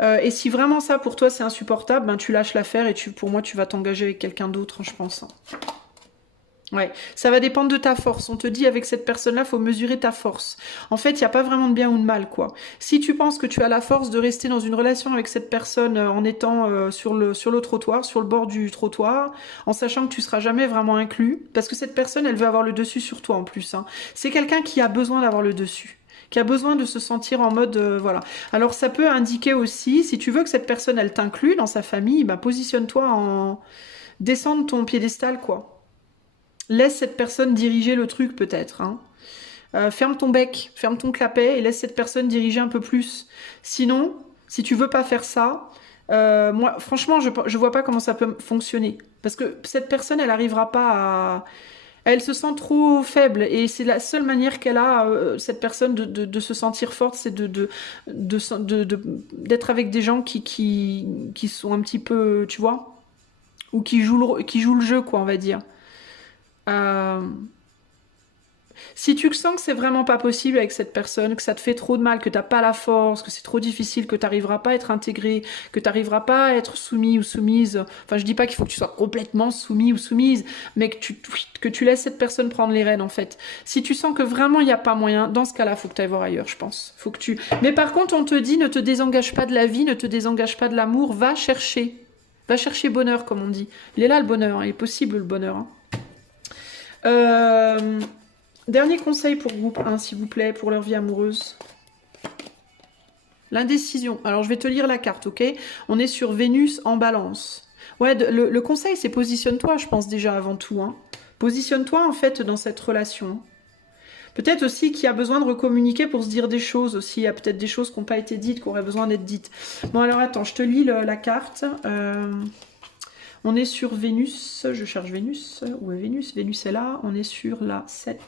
Et si vraiment ça pour toi c'est insupportable, ben tu lâches l'affaire et pour moi tu vas t'engager avec quelqu'un d'autre, hein, je pense. Ouais, ça va dépendre de ta force. On te dit avec cette personne-là, faut mesurer ta force. En fait, il n'y a pas vraiment de bien ou de mal, quoi. Si tu penses que tu as la force de rester dans une relation avec cette personne en étant sur le trottoir, sur le bord du trottoir, en sachant que tu seras jamais vraiment inclus, parce que cette personne, elle veut avoir le dessus sur toi en plus, hein. C'est quelqu'un qui a besoin d'avoir le dessus, qui a besoin de se sentir en mode voilà. Alors ça peut indiquer aussi, si tu veux que cette personne, elle t'inclue dans sa famille, bah positionne-toi en descendre ton piédestal, quoi. Laisse cette personne diriger le truc peut-être, hein. Ferme ton bec, ferme ton clapet et laisse cette personne diriger un peu plus. Sinon, si tu veux pas faire ça, moi, franchement, je vois pas comment ça peut fonctionner. Parce que cette personne, elle arrivera pas à... Elle se sent trop faible et c'est la seule manière qu'elle a, cette personne, de se sentir forte, c'est d'être avec des gens qui sont un petit peu, tu vois, ou qui jouent le jeu, quoi, on va dire. Euh, Si tu sens que c'est vraiment pas possible avec cette personne, que ça te fait trop de mal, que t'as pas la force, que c'est trop difficile, que t'arriveras pas à être intégré, que t'arriveras pas à être soumis ou soumise, enfin je dis pas qu'il faut que tu sois complètement soumis ou soumise, mais que tu laisses cette personne prendre les rênes en fait. Si tu sens que vraiment il n'y a pas moyen, dans ce cas-là, faut que tu ailles voir ailleurs, je pense. Faut que tu... Mais par contre, on te dit, ne te désengage pas de la vie, ne te désengage pas de l'amour, va chercher. Va chercher bonheur, comme on dit. Il est là le bonheur, hein, il est possible le bonheur, hein. Euh... Dernier conseil pour groupe 1, s'il vous plaît, pour leur vie amoureuse. L'indécision. Alors, je vais te lire la carte, ok? On est sur Vénus en balance. Ouais, le conseil, c'est positionne-toi, je pense déjà avant tout, hein. Positionne-toi, en fait, dans cette relation. Peut-être aussi qu'il y a besoin de recommuniquer pour se dire des choses aussi. Il y a peut-être des choses qui n'ont pas été dites, qui auraient besoin d'être dites. Bon, alors, attends, je te lis la carte. On est sur Vénus. Je cherche Vénus. Où est Vénus? Vénus est là. On est sur la 7.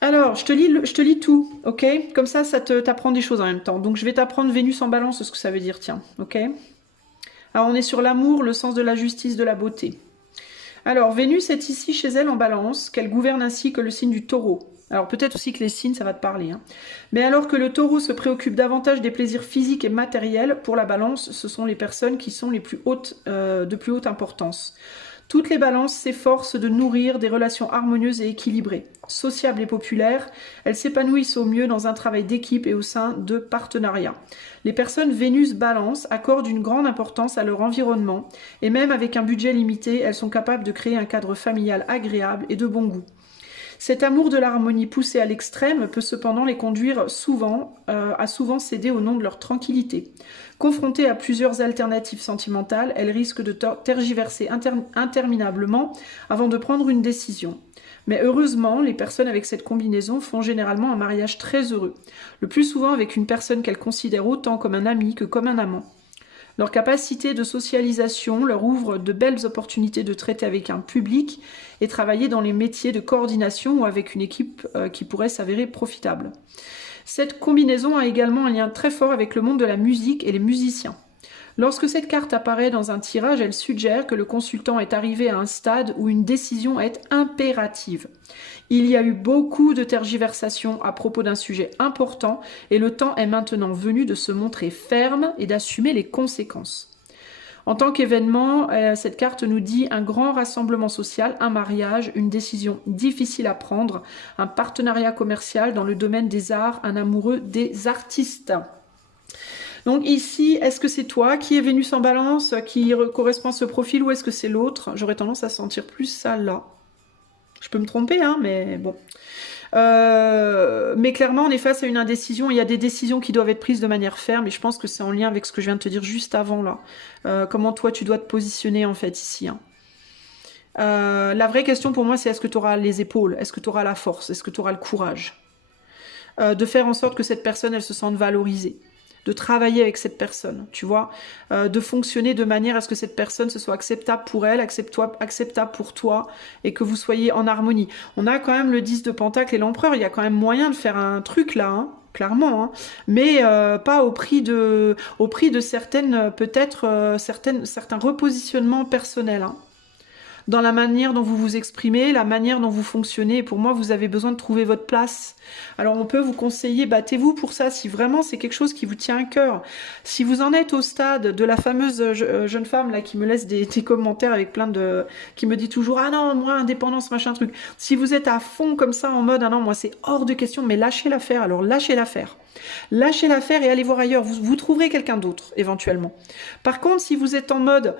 Alors, je te lis tout, ok? Comme ça t'apprend des choses en même temps. Donc, je vais t'apprendre Vénus en balance, ce que ça veut dire, tiens, ok? Alors, on est sur l'amour, le sens de la justice, de la beauté. Alors, Vénus est ici chez elle en balance, qu'elle gouverne ainsi que le signe du taureau. Alors, peut-être aussi que les signes, ça va te parler, hein. Mais alors que le taureau se préoccupe davantage des plaisirs physiques et matériels, pour la balance, ce sont les personnes qui sont de plus haute importance. Toutes les balances s'efforcent de nourrir des relations harmonieuses et équilibrées. Sociables et populaires, elles s'épanouissent au mieux dans un travail d'équipe et au sein de partenariats. Les personnes Vénus-Balance accordent une grande importance à leur environnement et même avec un budget limité, elles sont capables de créer un cadre familial agréable et de bon goût. Cet amour de l'harmonie poussé à l'extrême peut cependant les conduire à souvent céder au nom de leur tranquillité. Confrontées à plusieurs alternatives sentimentales, elles risquent de tergiverser interminablement avant de prendre une décision. Mais heureusement, les personnes avec cette combinaison font généralement un mariage très heureux, le plus souvent avec une personne qu'elles considèrent autant comme un ami que comme un amant. Leur capacité de socialisation leur ouvre de belles opportunités de traiter avec un public et travailler dans les métiers de coordination ou avec une équipe qui pourrait s'avérer profitable. Cette combinaison a également un lien très fort avec le monde de la musique et les musiciens. Lorsque cette carte apparaît dans un tirage, elle suggère que le consultant est arrivé à un stade où une décision est impérative. Il y a eu beaucoup de tergiversations à propos d'un sujet important et le temps est maintenant venu de se montrer ferme et d'assumer les conséquences. En tant qu'événement, cette carte nous dit un grand rassemblement social, un mariage, une décision difficile à prendre, un partenariat commercial dans le domaine des arts, un amoureux des artistes. Donc ici, est-ce que c'est toi qui est Vénus en balance, qui correspond à ce profil, ou est-ce que c'est l'autre? J'aurais tendance à sentir plus ça là. Je peux me tromper, hein, mais bon. Mais clairement, on est face à une indécision. Il y a des décisions qui doivent être prises de manière ferme, et je pense que c'est en lien avec ce que je viens de te dire juste avant, là. Comment toi, tu dois te positionner, en fait, ici. Hein. La vraie question pour moi, c'est est-ce que tu auras les épaules? Est-ce que tu auras la force? Est-ce que tu auras le courage? De faire en sorte que cette personne, elle se sente valorisée. De travailler avec cette personne, tu vois, de fonctionner de manière à ce que cette personne se soit acceptable pour elle, acceptable pour toi, et que vous soyez en harmonie. On a quand même le 10 de Pentacle et l'Empereur, il y a quand même moyen de faire un truc là, hein, clairement, hein, mais pas au prix de certaines, peut-être, certains repositionnements personnels, hein, dans la manière dont vous vous exprimez, la manière dont vous fonctionnez. Et pour moi, vous avez besoin de trouver votre place. Alors, on peut vous conseiller, battez-vous pour ça, si vraiment c'est quelque chose qui vous tient à cœur. Si vous en êtes au stade de la fameuse jeune femme là qui me laisse des commentaires avec plein de... qui me dit toujours « Ah non, moi, indépendance, machin truc ». Si vous êtes à fond comme ça, en mode « Ah non, moi, c'est hors de question », mais lâchez l'affaire. Alors, lâchez l'affaire. Lâchez l'affaire et allez voir ailleurs. Vous trouverez quelqu'un d'autre, éventuellement. Par contre, si vous êtes en mode...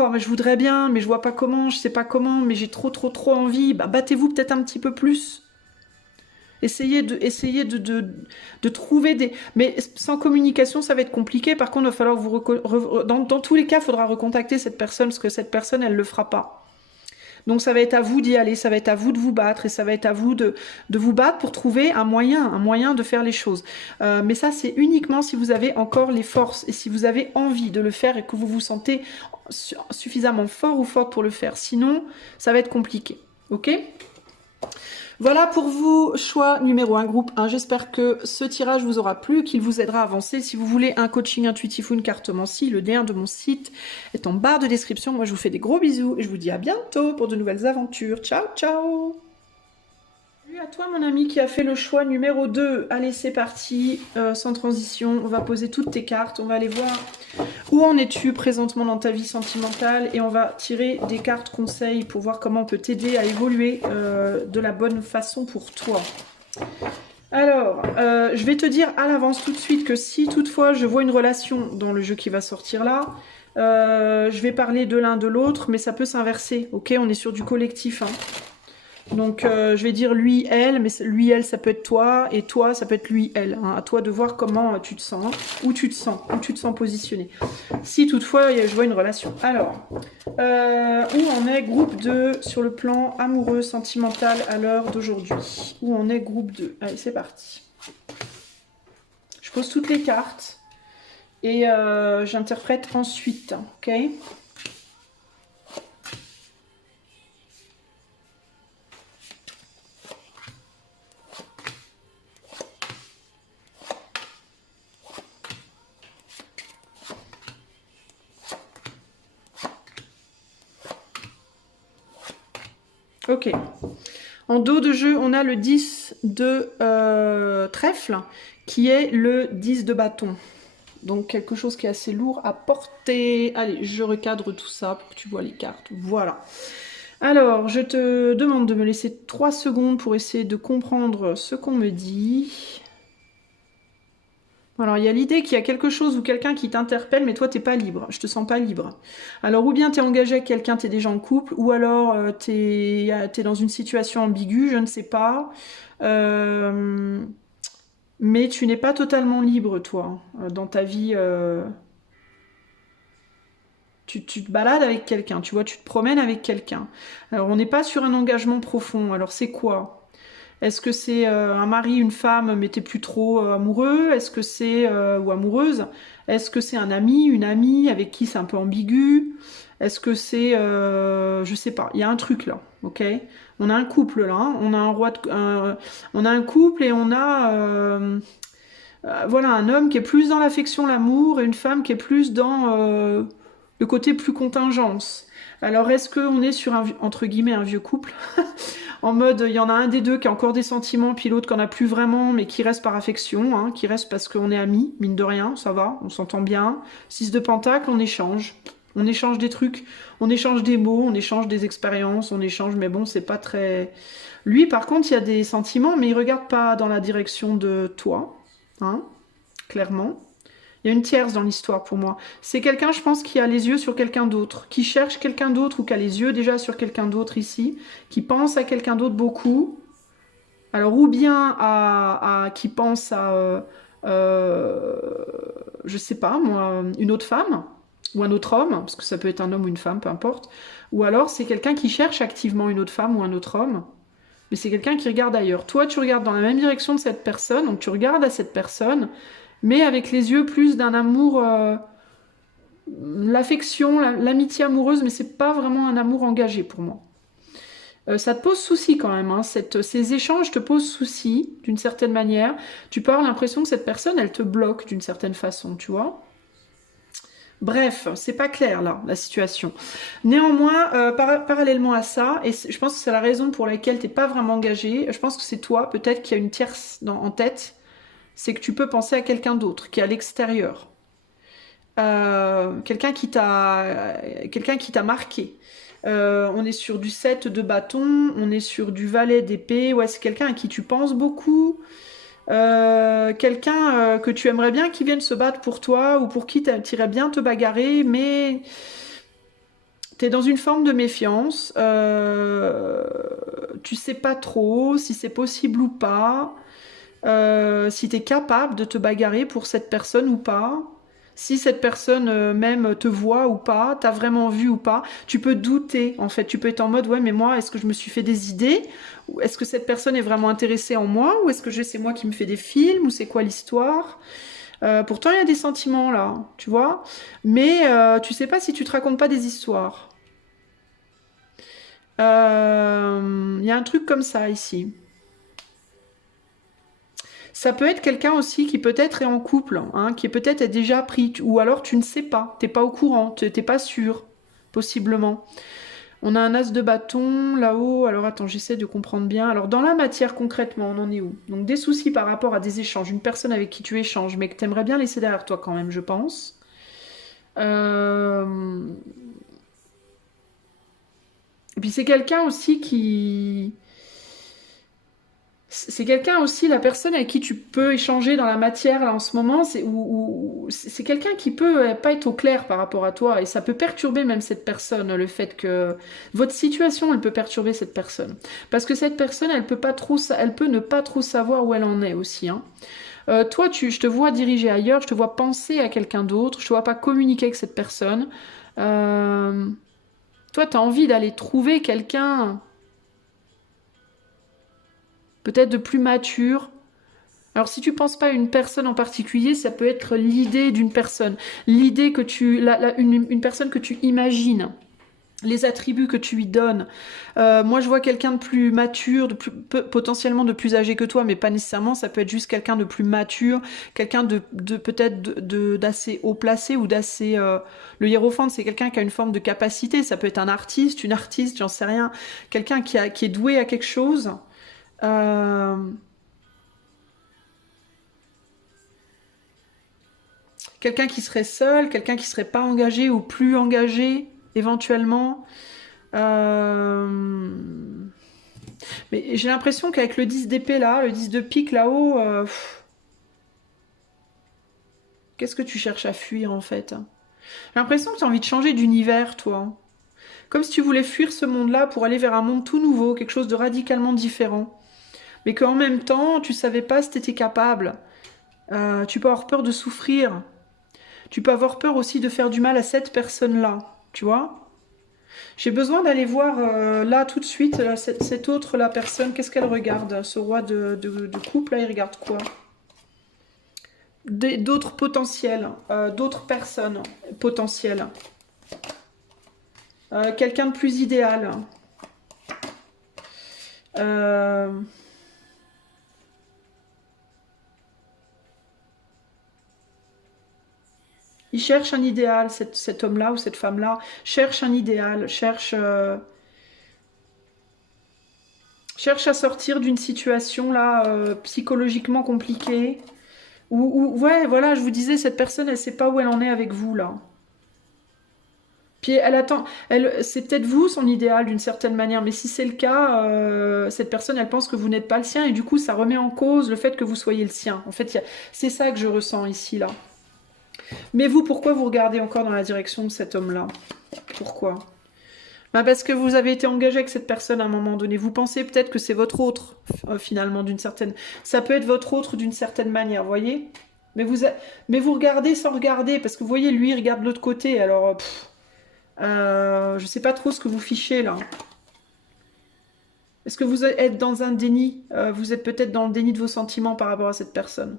Oh, mais je voudrais bien, mais je vois pas comment, je sais pas comment, mais j'ai trop envie. Bah, battez-vous peut-être un petit peu plus. Essayez de trouver des... Mais sans communication, ça va être compliqué. Par contre, il va falloir vous... Dans tous les cas, il faudra recontacter cette personne, parce que cette personne, elle le fera pas. Donc ça va être à vous d'y aller, ça va être à vous de vous battre, et ça va être à vous de vous battre pour trouver un moyen de faire les choses. Mais ça, c'est uniquement si vous avez encore les forces, et si vous avez envie de le faire, et que vous vous sentez suffisamment fort ou forte pour le faire. Sinon, ça va être compliqué. Ok ? Voilà pour vous, choix numéro 1, groupe 1. J'espère que ce tirage vous aura plu, qu'il vous aidera à avancer. Si vous voulez un coaching intuitif ou une cartomancie, le D1 de mon site est en barre de description. Moi, je vous fais des gros bisous et je vous dis à bientôt pour de nouvelles aventures. Ciao, ciao! Salut à toi, mon ami qui a fait le choix numéro 2. Allez, c'est parti, sans transition. On va poser toutes tes cartes. On va aller voir où en es-tu présentement dans ta vie sentimentale, et on va tirer des cartes conseils pour voir comment on peut t'aider à évoluer de la bonne façon pour toi. Alors, je vais te dire à l'avance tout de suite que si toutefois je vois une relation dans le jeu qui va sortir là, je vais parler de l'un de l'autre, mais ça peut s'inverser, ok? On est sur du collectif, hein. Donc je vais dire lui, elle, mais lui, elle, ça peut être toi, et toi, ça peut être lui, elle. Hein. À toi de voir comment tu te sens, hein, où tu te sens positionné. Si toutefois je vois une relation. Alors, où en est groupe 2 sur le plan amoureux, sentimental à l'heure d'aujourd'hui? Où en est groupe 2? Allez, c'est parti. Je pose toutes les cartes et j'interprète ensuite, ok? Ok. En dos de jeu, on a le 10 de trèfle, qui est le 10 de bâton. Donc quelque chose qui est assez lourd à porter. Allez, je recadre tout ça pour que tu vois les cartes. Voilà. Alors, je te demande de me laisser 3 secondes pour essayer de comprendre ce qu'on me dit. Alors, il y a l'idée qu'il y a quelque chose ou quelqu'un qui t'interpelle, mais toi, t'es pas libre. Je te sens pas libre. Alors, ou bien t'es engagé avec quelqu'un, t'es déjà en couple, ou alors t'es dans une situation ambiguë, je ne sais pas. Mais tu n'es pas totalement libre, toi, dans ta vie. Tu te balades avec quelqu'un, tu vois, tu te promènes avec quelqu'un. Alors, on n'est pas sur un engagement profond. Alors, c'est quoi ? Est-ce que c'est un mari, une femme, mais t'es plus trop amoureux? Est-ce que c'est ou amoureuse? Est-ce que c'est un ami, une amie avec qui c'est un peu ambigu? Est-ce que c'est, je sais pas, il y a un truc là, ok? On a un couple là, hein. On a on a un couple et on a voilà un homme qui est plus dans l'affection, l'amour, et une femme qui est plus dans le côté plus contingence. Alors est-ce qu'on est sur un, entre guillemets, un vieux couple? En mode, il y en a un des deux qui a encore des sentiments, puis l'autre qui en a plus vraiment, mais qui reste par affection, hein, qui reste parce qu'on est amis, mine de rien, ça va, on s'entend bien. 6 de pentacle, on échange. On échange des trucs, on échange des mots, on échange des expériences, on échange, mais bon, c'est pas très... Lui, par contre, il y a des sentiments, mais il regarde pas dans la direction de toi, hein, clairement. Il Il y a une tierce dans l'histoire pour moi. C'est quelqu'un, je pense, qui a les yeux sur quelqu'un d'autre, qui cherche quelqu'un d'autre ou qui a les yeux déjà sur quelqu'un d'autre ici, qui pense à quelqu'un d'autre beaucoup. Alors, ou bien qui pense à, je sais pas, moi, une autre femme ou un autre homme, parce que ça peut être un homme ou une femme, peu importe. Ou alors, c'est quelqu'un qui cherche activement une autre femme ou un autre homme, mais c'est quelqu'un qui regarde ailleurs. Toi, tu regardes dans la même direction de cette personne, donc tu regardes à cette personne, mais avec les yeux plus d'un amour, l'affection, l'amitié amoureuse, mais c'est pas vraiment un amour engagé pour moi. Ça te pose souci quand même, hein. Ces échanges te posent souci d'une certaine manière. Tu peux avoir l'impression que cette personne, elle te bloque d'une certaine façon, tu vois. Bref, c'est pas clair là, la situation. Néanmoins, parallèlement à ça, et je pense que c'est la raison pour laquelle t'es pas vraiment engagé, je pense que c'est toi, peut-être qu'il y a une tierce en tête, c'est que tu peux penser à quelqu'un d'autre, qui est à l'extérieur. Quelqu'un qui t'a marqué. On est sur du 7 de bâton, on est sur du valet d'épée. Ouais, c'est quelqu'un à qui tu penses beaucoup. Quelqu'un que tu aimerais bien qui vienne se battre pour toi ou pour qui t'irais bien te bagarrer, mais t'es dans une forme de méfiance. Tu sais pas trop si c'est possible ou pas. Si t'es capable de te bagarrer pour cette personne ou pas. Si cette personne même te voit ou pas, t'as vraiment vu ou pas, tu peux douter en fait, tu peux être en mode ouais mais moi est-ce que je me suis fait des idées, ou est-ce que cette personne est vraiment intéressée en moi, ou est-ce que c'est moi qui me fais des films, ou c'est quoi l'histoire. Pourtant il y a des sentiments là, tu vois, mais tu sais pas si tu te racontes pas des histoires. Il y a un truc comme ça ici. Ça peut être quelqu'un aussi qui peut-être est en couple, hein, qui peut-être est déjà pris, ou alors tu ne sais pas, t'es pas au courant, t'es pas sûr, possiblement. On a un as de bâton là-haut, alors attends, j'essaie de comprendre bien. Alors dans la matière concrètement, on en est où? Donc des soucis par rapport à des échanges, une personne avec qui tu échanges, mais que t'aimerais bien laisser derrière toi quand même, je pense. Et puis c'est quelqu'un aussi qui... C'est quelqu'un aussi, la personne avec qui tu peux échanger dans la matière là en ce moment, c'est quelqu'un qui peut pas être au clair par rapport à toi et ça peut perturber même cette personne, le fait que votre situation, elle peut perturber cette personne. Parce que cette personne, elle peut ne pas trop savoir où elle en est aussi, hein. Toi, je te vois diriger ailleurs, je te vois penser à quelqu'un d'autre, je te vois pas communiquer avec cette personne. Euh, Toi, tu as envie d'aller trouver quelqu'un peut-être de plus mature. Alors si tu penses pas à une personne en particulier, ça peut être l'idée d'une personne, l'idée que une personne que tu imagines, les attributs que tu lui donnes. Moi je vois quelqu'un de plus mature, potentiellement de plus âgé que toi, mais pas nécessairement, ça peut être juste quelqu'un de plus mature, quelqu'un de peut-être d'assez haut placé ou d'assez... Le hiérophante, c'est quelqu'un qui a une forme de capacité, ça peut être un artiste, une artiste, j'en sais rien, quelqu'un qui est doué à quelque chose. Euh, Quelqu'un qui serait seul, quelqu'un qui serait pas engagé ou plus engagé, éventuellement. Euh, Mais j'ai l'impression qu'avec le 10 d'épée là, le 10 de pique là-haut, qu'est-ce que tu cherches à fuir en fait? J'ai l'impression que tu as envie de changer d'univers, toi. Comme si tu voulais fuir ce monde-là pour aller vers un monde tout nouveau, quelque chose de radicalement différent. Mais qu'en même temps, tu savais pas si tu étais capable. Tu peux avoir peur de souffrir. Tu peux avoir peur aussi de faire du mal à cette personne-là, tu vois? J'ai besoin d'aller voir là tout de suite, cette autre la personne, qu'est-ce qu'elle regarde? Ce roi de couple, là, il regarde quoi? D'autres potentiels, d'autres personnes potentielles. Quelqu'un de plus idéal. Euh, Il cherche un idéal, cet homme-là ou cette femme-là cherche un idéal, cherche à sortir d'une situation là psychologiquement compliquée. Ouais, voilà, je vous disais, cette personne, elle sait pas où elle en est avec vous là. Puis elle attend, c'est peut-être vous son idéal d'une certaine manière, mais si c'est le cas, cette personne, elle pense que vous n'êtes pas le sien et du coup, ça remet en cause le fait que vous soyez le sien. En fait, c'est ça que je ressens ici là. Mais vous, pourquoi vous regardez encore dans la direction de cet homme-là? Pourquoi? Bah parce que vous avez été engagé avec cette personne à un moment donné. Vous pensez peut-être que c'est votre autre, finalement, d'une certaine... Ça peut être votre autre d'une certaine manière, vous voyez? Mais vous regardez sans regarder, parce que vous voyez, lui, il regarde de l'autre côté, alors... je sais pas trop ce que vous fichez, là. Est-ce que vous êtes dans un déni? Vous êtes peut-être dans le déni de vos sentiments par rapport à cette personne.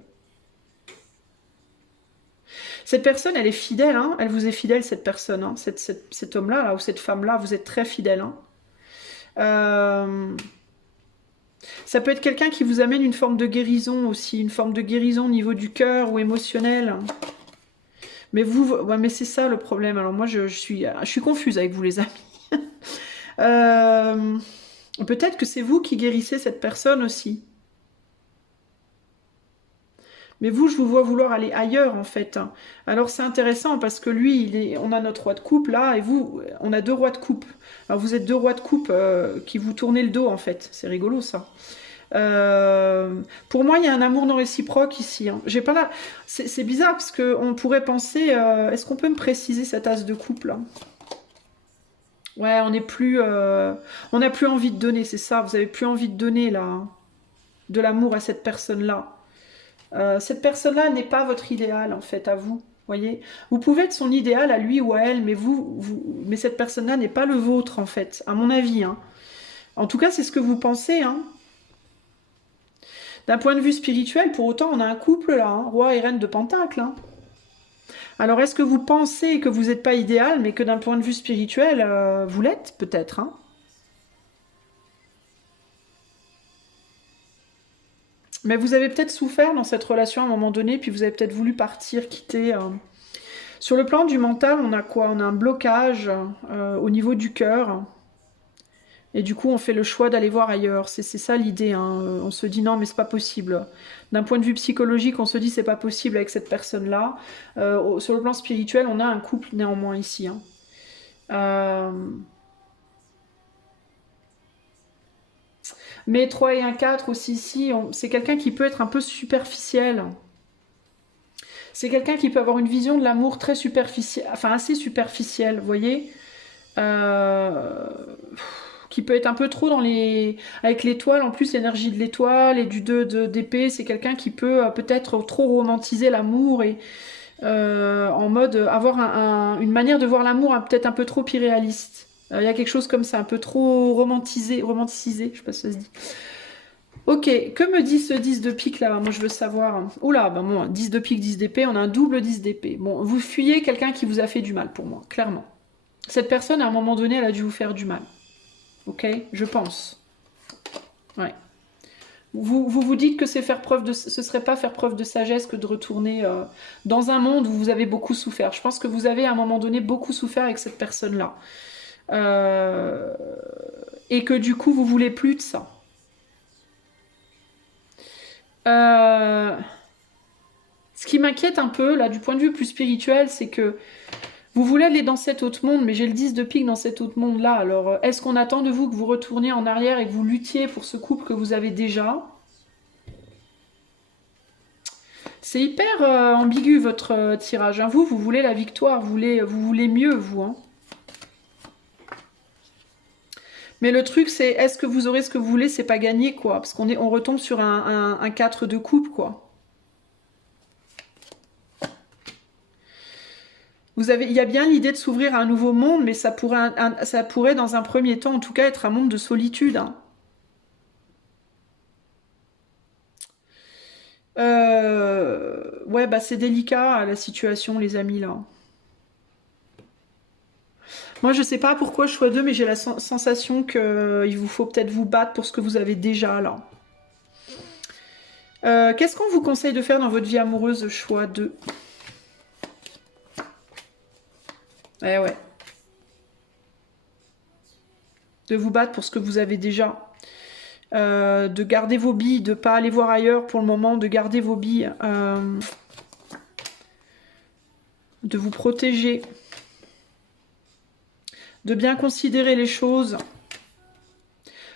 Cette personne, elle est fidèle, hein, elle vous est fidèle, cette personne, hein, cet homme-là, là, ou cette femme-là, vous êtes très fidèle. Hein. Ça peut être quelqu'un qui vous amène une forme de guérison aussi, une forme de guérison au niveau du cœur ou émotionnel. Mais ouais, mais c'est ça le problème. Alors moi, je suis confuse avec vous, les amis. Peut-être que c'est vous qui guérissez cette personne aussi. Mais vous, je vous vois vouloir aller ailleurs, en fait. Alors, c'est intéressant parce que lui, on a notre roi de coupe, là, et vous, on a deux rois de coupe. Alors, vous êtes deux rois de coupe qui vous tournez le dos, en fait. C'est rigolo, ça. Pour moi, il y a un amour non réciproque ici. Hein. J'ai pas là. C'est bizarre parce qu'on pourrait penser... Est-ce qu'on peut me préciser cette as de coupe, là? Ouais, on n'est plus... on n'a plus envie de donner, c'est ça. Vous avez plus envie de donner, là, hein, de l'amour à cette personne-là. Cette personne-là n'est pas votre idéal, en fait, à vous. Voyez, vous pouvez être son idéal à lui ou à elle, mais mais cette personne-là n'est pas le vôtre, en fait, à mon avis. Hein. En tout cas, c'est ce que vous pensez. Hein. D'un point de vue spirituel, pour autant, on a un couple là, hein, roi et reine de Pentacle. Hein. Alors, est-ce que vous pensez que vous n'êtes pas idéal, mais que d'un point de vue spirituel, vous l'êtes, peut-être, hein? Mais vous avez peut-être souffert dans cette relation à un moment donné, puis vous avez peut-être voulu partir, quitter. Sur le plan du mental, on a quoi? On a un blocage au niveau du cœur. Et du coup, on fait le choix d'aller voir ailleurs. C'est ça l'idée. Hein. On se dit non, mais c'est pas possible. D'un point de vue psychologique, on se dit c'est pas possible avec cette personne-là. Sur le plan spirituel, on a un couple néanmoins ici. Hein. Mais 3 et un 4 aussi ici, c'est quelqu'un qui peut être un peu superficiel. C'est quelqu'un qui peut avoir une vision de l'amour très superficielle, enfin assez superficielle, vous voyez qui peut être un peu trop dans les... Avec l'étoile, en plus, l'énergie de l'étoile et du 2 d'épée, c'est quelqu'un qui peut peut-être trop romantiser l'amour et en mode avoir une manière de voir l'amour peut-être un peu trop irréaliste. Il y a quelque chose comme ça, un peu trop romantisé, je sais pas si ça se dit. Ok, que me dit ce 10 de pique là? Moi je veux savoir. Oula, ben bon, 10 de pique, 10 d'épée, on a un double 10 d'épée. Bon, vous fuyez quelqu'un qui vous a fait du mal pour moi, clairement. Cette personne, à un moment donné, elle a dû vous faire du mal. Ok, je pense. Ouais. Vous dites que c'est ce serait pas faire preuve de sagesse que de retourner dans un monde où vous avez beaucoup souffert. Je pense que vous avez à un moment donné beaucoup souffert avec cette personne-là. Et que du coup, vous voulez plus de ça. Ce qui m'inquiète un peu, là, du point de vue plus spirituel, c'est que vous voulez aller dans cet autre monde, mais j'ai le 10 de pique dans cet autre monde-là. Alors, est-ce qu'on attend de vous que vous retourniez en arrière et que vous luttiez pour ce couple que vous avez déjà? C'est hyper ambigu, votre tirage. Hein. Vous voulez la victoire, vous voulez mieux, vous. Hein. Mais le truc, c'est, est-ce que vous aurez ce que vous voulez? C'est pas gagné, quoi. Parce on retombe sur un 4 de coupe, quoi. Il y a bien l'idée de s'ouvrir à un nouveau monde, mais ça pourrait, dans un premier temps, en tout cas, être un monde de solitude. Hein. Ouais, bah c'est délicat la situation, les amis, là. Moi, je sais pas pourquoi je choisis 2, mais j'ai la sensation qu'il vous faut peut-être vous battre pour ce que vous avez déjà, là. Qu'est-ce qu'on vous conseille de faire dans votre vie amoureuse, choix 2? Eh ouais. De vous battre pour ce que vous avez déjà. De garder vos billes, de ne pas aller voir ailleurs pour le moment, de garder vos billes. De vous protéger. De bien considérer les choses.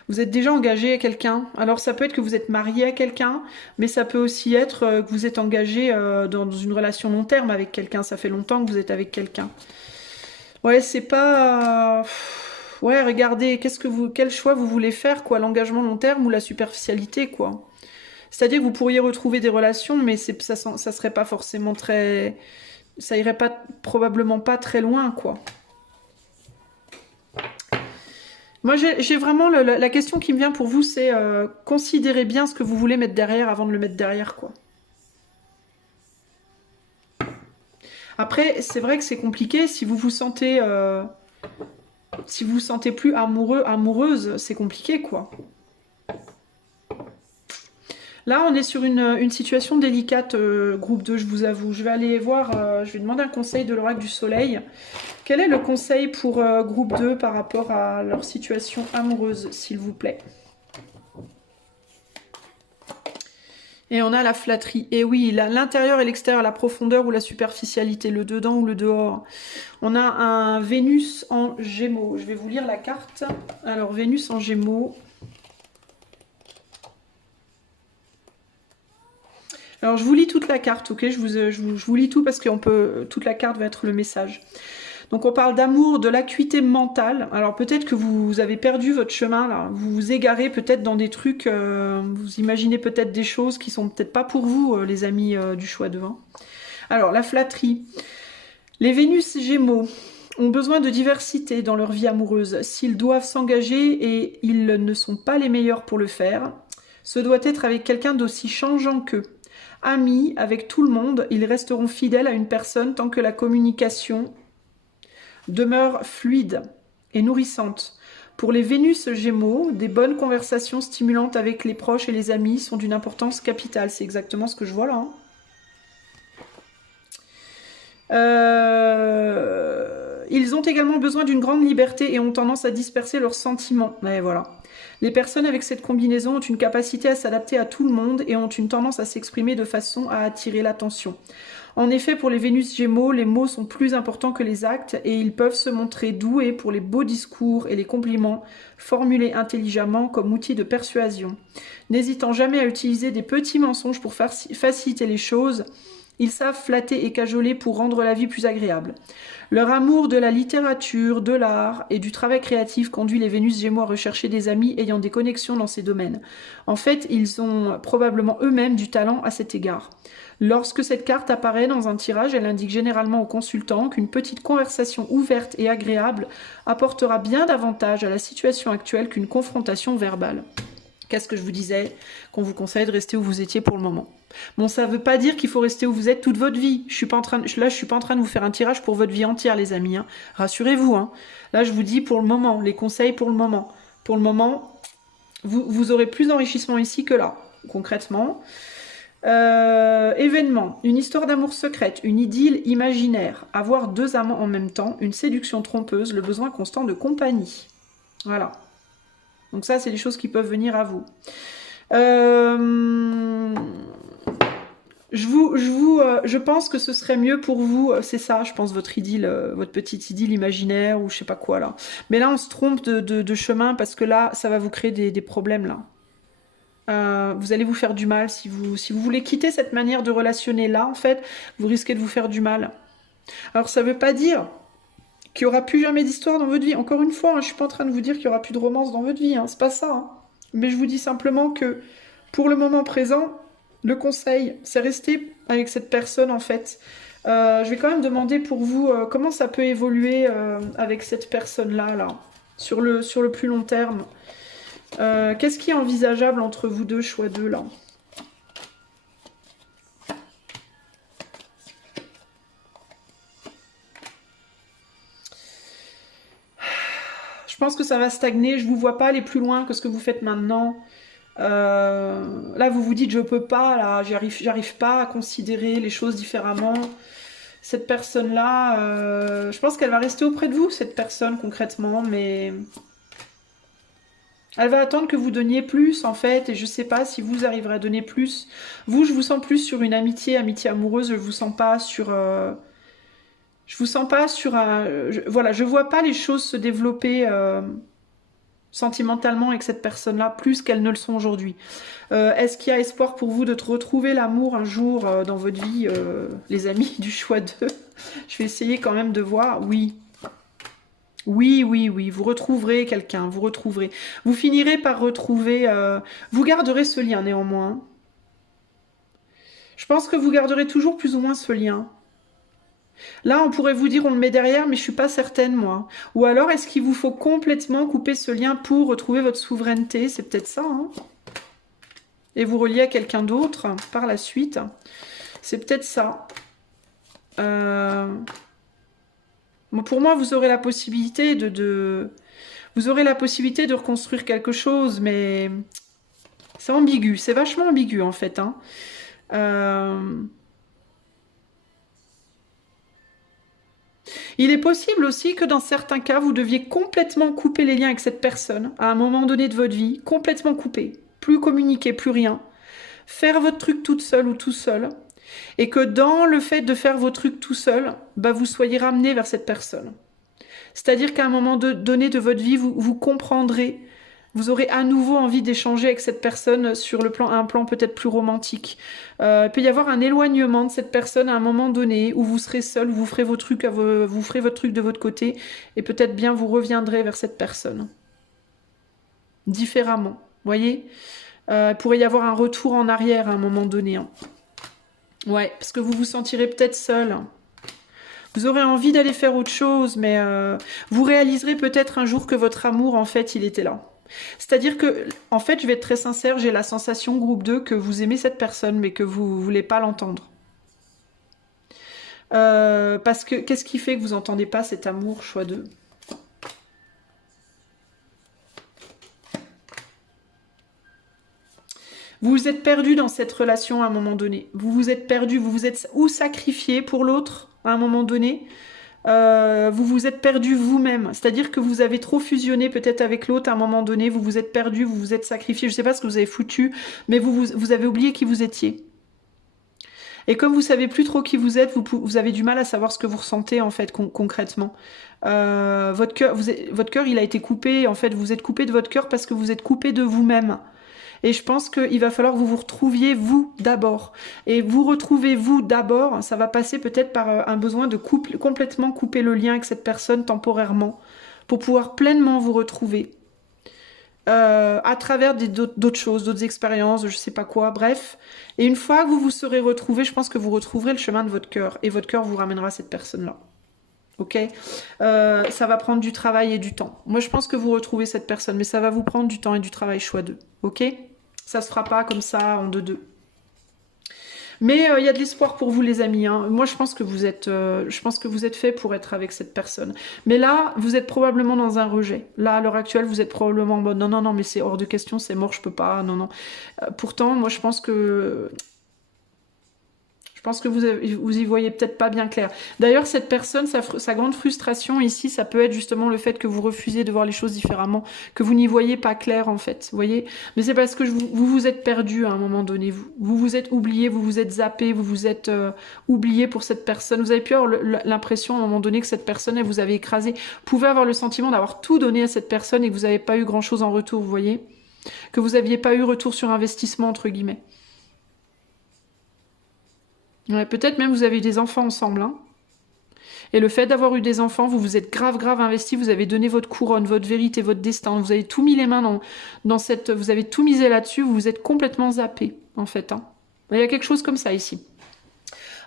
Vous êtes déjà engagé à quelqu'un. Alors ça peut être que vous êtes marié à quelqu'un, mais ça peut aussi être que vous êtes engagé dans une relation long terme avec quelqu'un. Ça fait longtemps que vous êtes avec quelqu'un. Ouais, c'est pas... Ouais, regardez, quel choix vous voulez faire, quoi, l'engagement long terme ou la superficialité, quoi. C'est-à-dire que vous pourriez retrouver des relations, mais ça serait pas forcément très... Ça irait pas, probablement pas très loin, quoi. Moi, j'ai vraiment... la question qui me vient pour vous, c'est considérez bien ce que vous voulez mettre derrière avant de le mettre derrière, quoi. Après, c'est vrai que c'est compliqué. Si vous vous sentez plus amoureux, amoureuse, c'est compliqué, quoi. Là, on est sur une situation délicate, groupe 2, je vous avoue. Je vais aller voir, je vais demander un conseil de l'oracle du soleil. Quel est le conseil pour groupe 2 par rapport à leur situation amoureuse, s'il vous plaît? Et on a la flatterie. Et oui, l'intérieur et l'extérieur, la profondeur ou la superficialité, le dedans ou le dehors. On a un Vénus en Gémeaux. Je vais vous lire la carte. Alors, Vénus en Gémeaux. Alors, je vous lis toute la carte, ok? Je vous lis tout parce que toute la carte va être le message. Donc, on parle d'amour, de l'acuité mentale. Alors, peut-être que vous avez perdu votre chemin, là. Vous vous égarez peut-être dans des trucs, vous imaginez peut-être des choses qui sont peut-être pas pour vous, les amis du choix de vin. Alors, la flatterie. Les Vénus Gémeaux ont besoin de diversité dans leur vie amoureuse. S'ils doivent s'engager et ils ne sont pas les meilleurs pour le faire, ce doit être avec quelqu'un d'aussi changeant qu'eux. Amis avec tout le monde, ils resteront fidèles à une personne tant que la communication demeure fluide et nourrissante. Pour les Vénus Gémeaux, des bonnes conversations stimulantes avec les proches et les amis sont d'une importance capitale. C'est exactement ce que je vois là. Ils ont également besoin d'une grande liberté et ont tendance à disperser leurs sentiments. Mais voilà. Les personnes avec cette combinaison ont une capacité à s'adapter à tout le monde et ont une tendance à s'exprimer de façon à attirer l'attention. En effet, pour les Vénus Gémeaux, les mots sont plus importants que les actes et ils peuvent se montrer doués pour les beaux discours et les compliments formulés intelligemment comme outil de persuasion. N'hésitant jamais à utiliser des petits mensonges pour faciliter les choses, ils savent flatter et cajoler pour rendre la vie plus agréable. Leur amour de la littérature, de l'art et du travail créatif conduit les Vénus Gémeaux à rechercher des amis ayant des connexions dans ces domaines. En fait, ils ont probablement eux-mêmes du talent à cet égard. Lorsque cette carte apparaît dans un tirage, elle indique généralement au consultant qu'une petite conversation ouverte et agréable apportera bien davantage à la situation actuelle qu'une confrontation verbale. Qu'est-ce que je vous disais? Qu'on vous conseille de rester où vous étiez pour le moment. Bon, ça ne veut pas dire qu'il faut rester où vous êtes toute votre vie. Je suis pas en train de vous faire un tirage pour votre vie entière, les amis. Hein. Rassurez-vous. Hein. Là, je vous dis pour le moment, les conseils pour le moment. Pour le moment, vous aurez plus d'enrichissement ici que là, concrètement. Événement, une histoire d'amour secrète, une idylle imaginaire, avoir deux amants en même temps, une séduction trompeuse, le besoin constant de compagnie. Voilà. Donc ça, c'est des choses qui peuvent venir à vous. Je pense que ce serait mieux pour vous, c'est ça, je pense, votre idylle, votre petite idylle imaginaire ou je sais pas quoi là. Mais là, on se trompe de chemin parce que là, ça va vous créer des problèmes là. Vous allez vous faire du mal si vous voulez quitter cette manière de relationner là, en fait, vous risquez de vous faire du mal. Alors ça veut pas dire qu'il n'y aura plus jamais d'histoire dans votre vie. Encore une fois, hein, je suis pas en train de vous dire qu'il y aura plus de romance dans votre vie, hein, c'est pas ça. Hein. Mais je vous dis simplement que pour le moment présent, le conseil, c'est rester avec cette personne en fait. Je vais quand même demander pour vous comment ça peut évoluer avec cette personne-là, là, sur le plus long terme. Qu'est-ce qui est envisageable entre vous deux, choix 2, là? Je pense que ça va stagner, je vous vois pas aller plus loin que ce que vous faites maintenant. Là, vous vous dites, je peux pas, là, j'arrive pas à considérer les choses différemment. Cette personne-là, je pense qu'elle va rester auprès de vous, cette personne, concrètement, mais... Elle va attendre que vous donniez plus, en fait, et je sais pas si vous arriverez à donner plus. Vous, je vous sens plus sur une amitié amoureuse, je vous sens pas sur... Je vous sens pas sur un... voilà, je vois pas les choses se développer sentimentalement avec cette personne-là, plus qu'elles ne le sont aujourd'hui. Est-ce qu'il y a espoir pour vous de retrouver l'amour un jour dans votre vie, les amis du choix 2? Je vais essayer quand même de voir. Oui. Oui, oui, oui, vous retrouverez quelqu'un, vous retrouverez. Vous finirez par retrouver... vous garderez ce lien néanmoins. Je pense que vous garderez toujours plus ou moins ce lien. Là, on pourrait vous dire on le met derrière, mais je suis pas certaine, moi. Ou alors, est-ce qu'il vous faut complètement couper ce lien pour retrouver votre souveraineté? C'est peut-être ça, hein? Et vous relier à quelqu'un d'autre par la suite. C'est peut-être ça. Bon, pour moi, vous aurez la possibilité vous aurez la possibilité de reconstruire quelque chose, mais c'est ambigu. C'est vachement ambigu, en fait, hein. Il est possible aussi que dans certains cas, vous deviez complètement couper les liens avec cette personne à un moment donné de votre vie, complètement couper, plus communiquer, plus rien, faire votre truc toute seule ou tout seul, et que dans le fait de faire vos trucs tout seul, bah, vous soyez ramené vers cette personne. C'est-à-dire qu'à un moment donné de votre vie, vous comprendrez, vous aurez à nouveau envie d'échanger avec cette personne sur un plan peut-être plus romantique. Il peut y avoir un éloignement de cette personne à un moment donné où vous serez seul, où vous ferez vos trucs, vous ferez votre truc de votre côté, et peut-être bien vous reviendrez vers cette personne. Différemment, voyez. Il pourrait y avoir un retour en arrière à un moment donné. Hein. Ouais, parce que vous vous sentirez peut-être seul. Vous aurez envie d'aller faire autre chose, mais vous réaliserez peut-être un jour que votre amour, en fait, il était là. C'est-à-dire que, en fait, je vais être très sincère, j'ai la sensation, groupe 2, que vous aimez cette personne, mais que vous ne voulez pas l'entendre. Parce que, qu'est-ce qui fait que vous n'entendez pas cet amour, choix 2? Vous vous êtes perdu dans cette relation à un moment donné. Vous vous êtes perdu, vous vous êtes ou sacrifié pour l'autre à un moment donné, vous vous êtes perdu vous-même. C'est-à-dire que vous avez trop fusionné peut-être avec l'autre à un moment donné, vous vous êtes perdu, vous vous êtes sacrifié, je ne sais pas ce que vous avez foutu, mais vous avez oublié qui vous étiez. Et comme vous savez plus trop qui vous êtes, vous avez du mal à savoir ce que vous ressentez en fait concrètement. Votre cœur, il a été coupé, en fait, vous êtes coupé de votre cœur parce que vous êtes coupé de vous-même. Et je pense qu'il va falloir que vous vous retrouviez vous d'abord. Et vous retrouvez vous d'abord, ça va passer peut-être par un besoin de complètement couper le lien avec cette personne temporairement pour pouvoir pleinement vous retrouver. À travers d'autres choses, d'autres expériences, je sais pas quoi, bref. Et une fois que vous vous serez retrouvés, je pense que vous retrouverez le chemin de votre cœur. Et votre cœur vous ramènera à cette personne-là. Ok, ça va prendre du travail et du temps. Moi, je pense que vous retrouvez cette personne, mais ça va vous prendre du temps et du travail, choix 2. Ok, ça se fera pas comme ça en 2-2. Mais il y a de l'espoir pour vous, les amis. Hein. Moi, je pense que vous êtes fait pour être avec cette personne. Mais là, vous êtes probablement dans un rejet. Là, à l'heure actuelle, vous êtes probablement en mode non, non, non, mais c'est hors de question, c'est mort, je peux pas. Non, non. Pourtant, moi, je pense que vous y voyez peut-être pas bien clair. D'ailleurs, cette personne, sa grande frustration ici, ça peut être justement le fait que vous refusez de voir les choses différemment, que vous n'y voyez pas clair en fait, vous voyez. Mais c'est parce que vous vous êtes perdu à un moment donné, vous vous êtes oublié, vous vous êtes zappé, vous vous êtes oublié pour cette personne. Vous avez pu avoir l'impression à un moment donné que cette personne, elle vous avait écrasé. Vous pouvez avoir le sentiment d'avoir tout donné à cette personne et que vous n'avez pas eu grand-chose en retour, vous voyez. Que vous n'aviez pas eu retour sur investissement, entre guillemets. Ouais, peut-être même vous avez eu des enfants ensemble. Hein. Et le fait d'avoir eu des enfants, vous vous êtes grave investi, vous avez donné votre couronne, votre vérité, votre destin. Vous avez tout mis les mains dans cette... Vous avez tout misé là-dessus, vous vous êtes complètement zappé, en fait. Hein. Il y a quelque chose comme ça ici.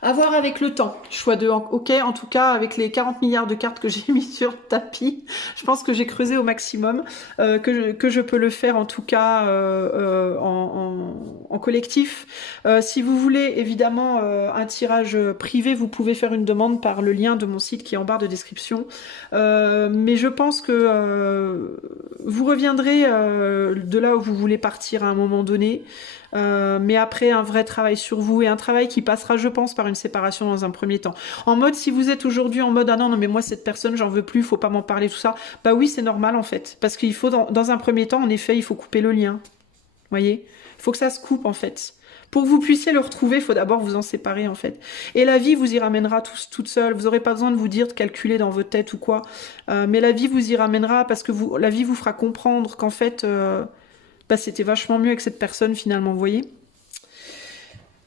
À voir avec le temps. Choix de ok, en tout cas, avec les 40 milliards de cartes que j'ai mis sur le tapis, je pense que j'ai creusé au maximum, que je peux le faire en tout cas en collectif. Si vous voulez évidemment un tirage privé, vous pouvez faire une demande par le lien de mon site qui est en barre de description. Mais je pense que vous reviendrez de là où vous voulez partir à un moment donné. Mais après un vrai travail sur vous et un travail qui passera, je pense, par une séparation dans un premier temps. En mode, si vous êtes aujourd'hui en mode ah non mais moi cette personne j'en veux plus, faut pas m'en parler tout ça, bah oui c'est normal en fait, parce qu'il faut dans un premier temps en effet il faut couper le lien, voyez, il faut que ça se coupe en fait, Pour que vous puissiez le retrouver, il faut d'abord vous en séparer en fait. Et la vie vous y ramènera tous, toute seule. Vous n'aurez pas besoin de vous dire, de calculer dans votre tête ou quoi. Mais la vie vous y ramènera parce que la vie vous fera comprendre qu'en fait, bah, c'était vachement mieux avec cette personne finalement, vous voyez.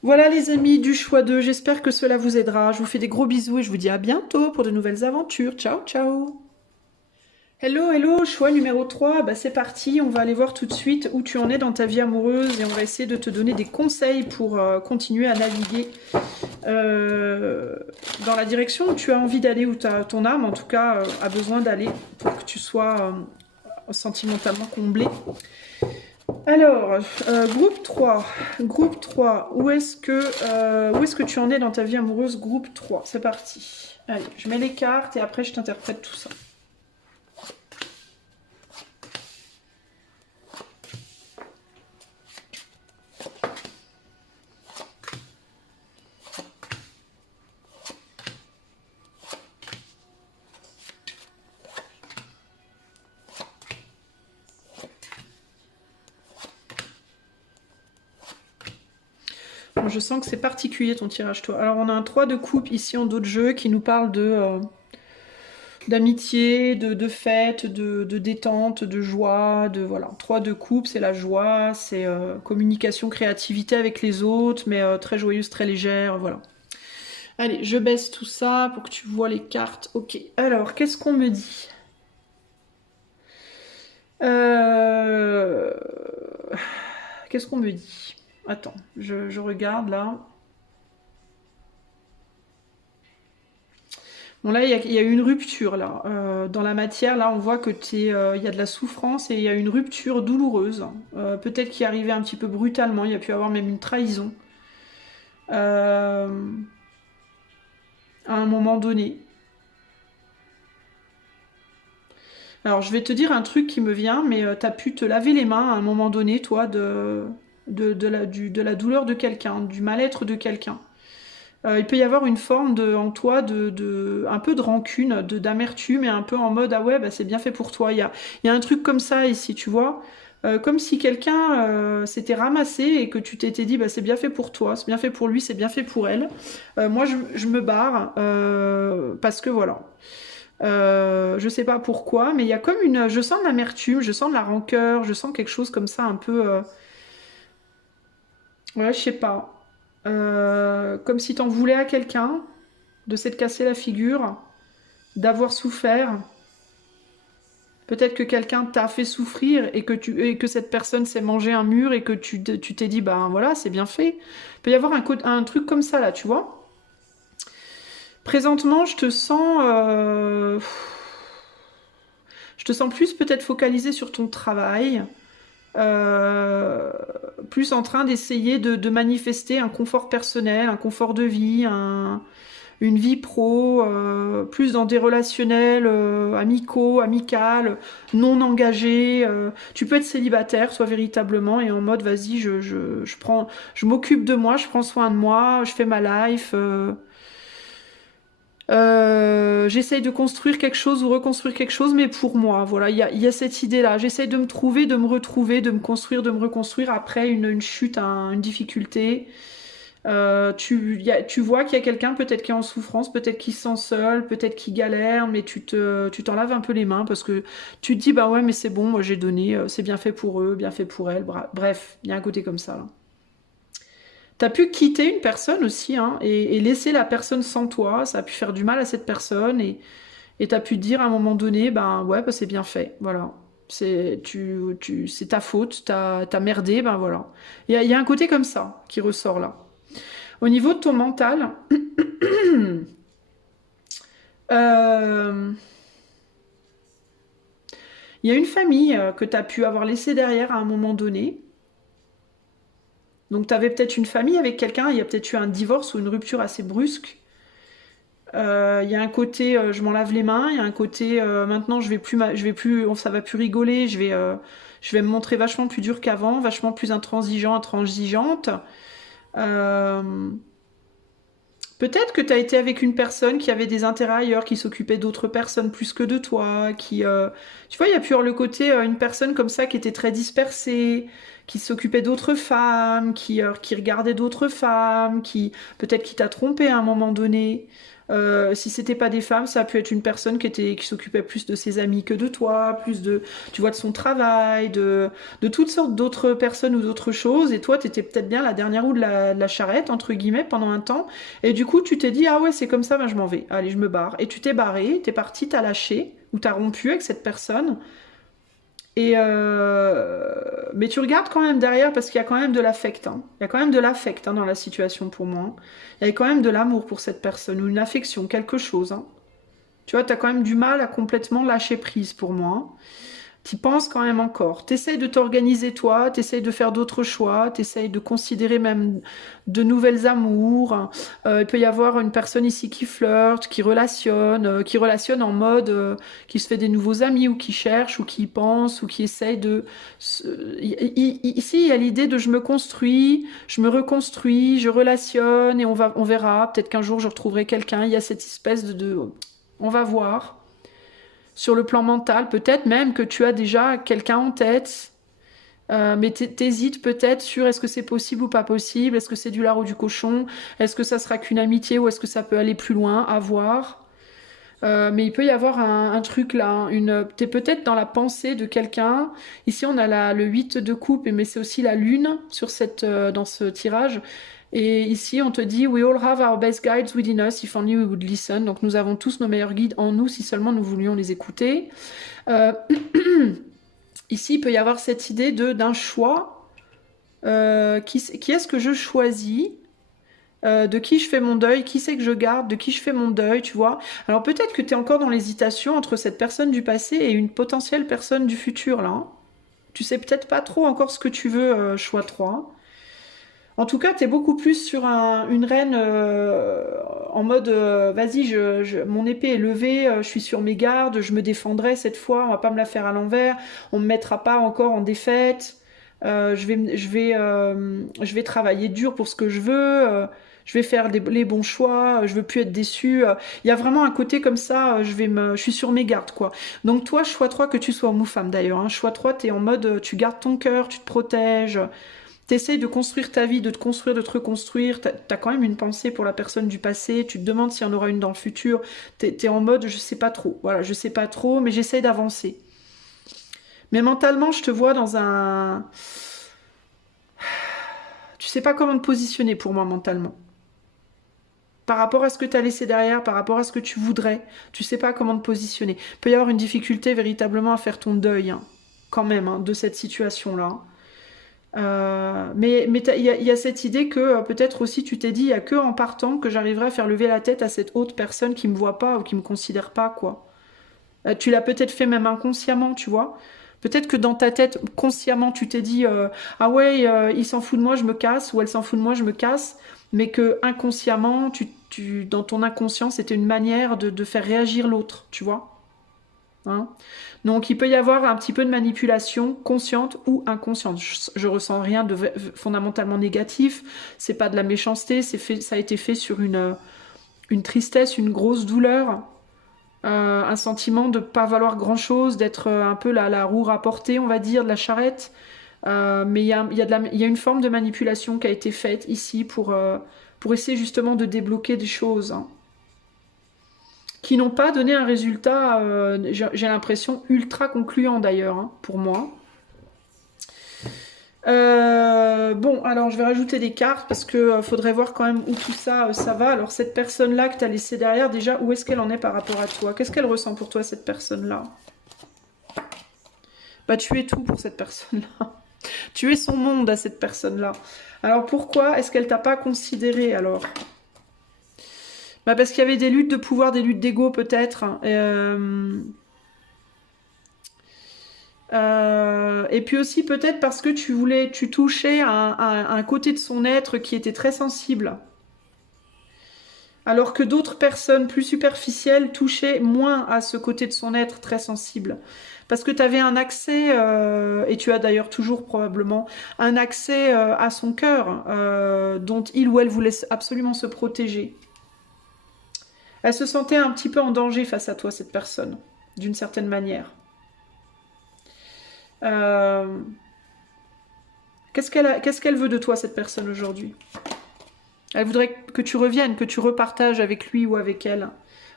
Voilà les amis du choix 2, j'espère que cela vous aidera. Je vous fais des gros bisous et je vous dis à bientôt pour de nouvelles aventures. Ciao, ciao. Hello, hello, choix numéro 3, bah c'est parti, on va aller voir tout de suite où tu en es dans ta vie amoureuse et on va essayer de te donner des conseils pour continuer à naviguer dans la direction où tu as envie d'aller, où ton âme en tout cas a besoin d'aller pour que tu sois sentimentalement comblé. Alors, groupe 3, où est-ce que tu en es dans ta vie amoureuse, groupe 3, c'est parti. Allez, je mets les cartes et après je t'interprète tout ça. Je sens que c'est particulier ton tirage, toi. Alors, on a un 3 de coupe ici en dos de jeu qui nous parle d'amitié, de fête, de détente, de joie, de voilà. 3 de coupe, c'est la joie, c'est communication, créativité avec les autres, mais très joyeuse, très légère, voilà. Allez, je baisse tout ça pour que tu vois les cartes. Ok, alors, qu'est-ce qu'on me dit? Qu'est-ce qu'on me dit? Attends, je regarde là. Bon là, il y a eu une rupture là. Dans la matière, là, on voit que il y a de la souffrance et il y a une rupture douloureuse. Peut-être qui est arrivée un petit peu brutalement. Il y a pu avoir même une trahison. À un moment donné. Alors, je vais te dire un truc qui me vient, mais t'as pu te laver les mains à un moment donné, toi, de la douleur de quelqu'un, du mal-être de quelqu'un. Il peut y avoir une forme en toi un peu de rancune, d'amertume et un peu en mode ah ouais bah c'est bien fait pour toi. Il y a un truc comme ça ici, tu vois. Comme si quelqu'un s'était ramassé et que tu t'étais dit bah c'est bien fait pour toi, c'est bien fait pour lui, c'est bien fait pour elle. Moi je me barre parce que voilà. Je sais pas pourquoi, mais il y a comme je sens de l'amertume, je sens de la rancœur, je sens quelque chose comme ça un peu, ouais, je sais pas. Comme si t'en voulais à quelqu'un, de s'être cassé la figure, d'avoir souffert. Peut-être que quelqu'un t'a fait souffrir et que cette personne s'est mangé un mur et que tu t'es dit, ben voilà, c'est bien fait. Il peut y avoir un truc comme ça là, tu vois. Présentement, je te sens plus peut-être focalisé sur ton travail, plus en train d'essayer de manifester un confort personnel, un confort de vie, une vie pro, plus dans des relationnels amicaux, amicales, non engagés. Tu peux être célibataire, soit véritablement, et en mode vas-y, je m'occupe de moi, je prends soin de moi, je fais ma life. J'essaye de construire quelque chose ou reconstruire quelque chose, mais pour moi, voilà, il y a cette idée-là. J'essaye de me trouver, de me retrouver, de me construire, de me reconstruire après une chute, une difficulté. Tu vois qu'il y a quelqu'un peut-être qui est en souffrance, peut-être qui se sent seul, peut-être qui galère, mais tu t'en laves un peu les mains parce que tu te dis, bah ouais, mais c'est bon, moi j'ai donné, c'est bien fait pour eux, bien fait pour elles. Bref, il y a un côté comme ça, là. T'as pu quitter une personne aussi, hein, et laisser la personne sans toi. Ça a pu faire du mal à cette personne, et t'as pu te dire à un moment donné, ben ouais, bah, c'est bien fait, voilà. C'est ta faute, t'as merdé, ben voilà. Il y a un côté comme ça qui ressort là. Au niveau de ton mental, euh, il y a une famille que tu as pu avoir laissée derrière à un moment donné. Donc tu avais peut-être une famille avec quelqu'un, il y a peut-être eu un divorce ou une rupture assez brusque. Il y a un côté je m'en lave les mains, il y a un côté maintenant je vais plus, ça va plus rigoler, je vais me montrer vachement plus dur qu'avant, vachement plus intransigeante. Euh, Peut-être que tu as été avec une personne qui avait des intérêts ailleurs, qui s'occupait d'autres personnes plus que de toi, tu vois, il y a pu avoir le côté, une personne comme ça qui était très dispersée, qui s'occupait d'autres femmes, qui regardait d'autres femmes, qui peut-être qui t'a trompé à un moment donné. Si c'était pas des femmes, ça a pu être une personne qui s'occupait plus de ses amis que de toi, plus de, tu vois, de son travail, de toutes sortes d'autres personnes ou d'autres choses. Et toi, t'étais peut-être bien la dernière roue de la charrette, entre guillemets, pendant un temps. Et du coup, tu t'es dit, ah ouais, c'est comme ça, ben je m'en vais. Allez, je me barre. Et tu t'es barré, t'es parti, t'as lâché, ou t'as rompu avec cette personne. Mais tu regardes quand même derrière parce qu'il y a quand même de l'affect. Hein. Il y a quand même de l'affect dans la situation pour moi. Il y a quand même de l'amour pour cette personne ou une affection, quelque chose. Hein. Tu vois, tu as quand même du mal à complètement lâcher prise pour moi. T'y penses quand même encore. T'essayes de t'organiser toi, t'essayes de faire d'autres choix, t'essayes de considérer même de nouvelles amours. Il peut y avoir une personne ici qui flirte, qui relationne en mode, qui se fait des nouveaux amis ou qui cherche ou qui pense ou qui essaye de... Ici, il y a l'idée de je me construis, je me reconstruis, je relationne et on verra. Peut-être qu'un jour je retrouverai quelqu'un. Il y a cette espèce on va voir. Sur le plan mental, peut-être même que tu as déjà quelqu'un en tête, mais t'hésites peut-être sur est-ce que c'est possible ou pas possible, est-ce que c'est du lard ou du cochon, est-ce que ça sera qu'une amitié ou est-ce que ça peut aller plus loin, à voir. Mais il peut y avoir un truc là, t'es peut-être dans la pensée de quelqu'un. Ici on a le 8 de coupe, mais c'est aussi la lune dans ce tirage. Et ici, on te dit, we all have our best guides within us, if only we would listen. Donc, nous avons tous nos meilleurs guides en nous, si seulement nous voulions les écouter. Euh, Ici, il peut y avoir cette idée d'un choix. Qui est-ce que je choisis? De qui je fais mon deuil? Qui c'est que je garde? De qui je fais mon deuil, tu vois? Alors, peut-être que tu es encore dans l'hésitation entre cette personne du passé et une potentielle personne du futur, là. Hein. Tu sais peut-être pas trop encore ce que tu veux, choix 3. En tout cas, t'es beaucoup plus sur une reine en mode vas-y, mon épée est levée, je suis sur mes gardes, je me défendrai cette fois, on va pas me la faire à l'envers, on me mettra pas encore en défaite, je vais travailler dur pour ce que je veux, je vais faire les bons choix, je veux plus être déçue. Il y a vraiment un côté comme ça, je suis sur mes gardes quoi. Donc toi, choix 3, que tu sois homme ou femme d'ailleurs, hein, choix 3, t'es en mode tu gardes ton cœur, tu te protèges. T'essayes de construire ta vie, de te construire, de te reconstruire. T'as quand même une pensée pour la personne du passé. Tu te demandes s'il y en aura une dans le futur. T'es en mode, je sais pas trop. Voilà, je sais pas trop, mais j'essaye d'avancer. Mais mentalement, je te vois dans un... Tu sais pas comment te positionner pour moi mentalement. Par rapport à ce que tu as laissé derrière, par rapport à ce que tu voudrais, tu sais pas comment te positionner. Il peut y avoir une difficulté véritablement à faire ton deuil, hein, quand même, hein, de cette situation-là. Mais il y a cette idée que peut-être aussi tu t'es dit, il y a que en partant que j'arriverai à faire lever la tête à cette autre personne qui me voit pas ou qui me considère pas, quoi. Tu l'as peut-être fait même inconsciemment, tu vois. Peut-être que dans ta tête, consciemment, tu t'es dit, ah ouais, il s'en fout de moi, je me casse, ou elle s'en fout de moi, je me casse, mais que inconsciemment, dans ton inconscient, c'était une manière de faire réagir l'autre, tu vois. Hein. Donc il peut y avoir un petit peu de manipulation consciente ou inconsciente. Je ressens rien de fondamentalement négatif. C'est pas de la méchanceté. Ça a été fait sur une tristesse, une grosse douleur, un sentiment de pas valoir grand chose, d'être un peu la roue rapportée, on va dire, de la charrette. Mais il y a une forme de manipulation qui a été faite ici pour essayer justement de débloquer des choses. Hein, qui n'ont pas donné un résultat, j'ai l'impression, ultra concluant d'ailleurs, hein, pour moi. Bon, alors je vais rajouter des cartes parce que faudrait voir quand même où tout ça, ça va. Alors cette personne-là que tu as laissée derrière, déjà, où est-ce qu'elle en est par rapport à toi? Qu'est-ce qu'elle ressent pour toi, cette personne-là? Bah tu es tout pour cette personne-là. Tu es son monde à cette personne-là. Alors pourquoi est-ce qu'elle t'a pas considéré alors? Bah parce qu'il y avait des luttes de pouvoir, des luttes d'ego peut-être. Et puis aussi peut-être parce que tu touchais un côté de son être qui était très sensible. Alors que d'autres personnes plus superficielles touchaient moins à ce côté de son être très sensible. Parce que tu avais un accès, et tu as d'ailleurs toujours probablement, un accès à son cœur, dont il ou elle voulait absolument se protéger. Elle se sentait un petit peu en danger face à toi, cette personne, d'une certaine manière. Qu'est-ce qu'elle veut de toi, cette personne, aujourd'hui? Elle voudrait que tu reviennes, que tu repartages avec lui ou avec elle.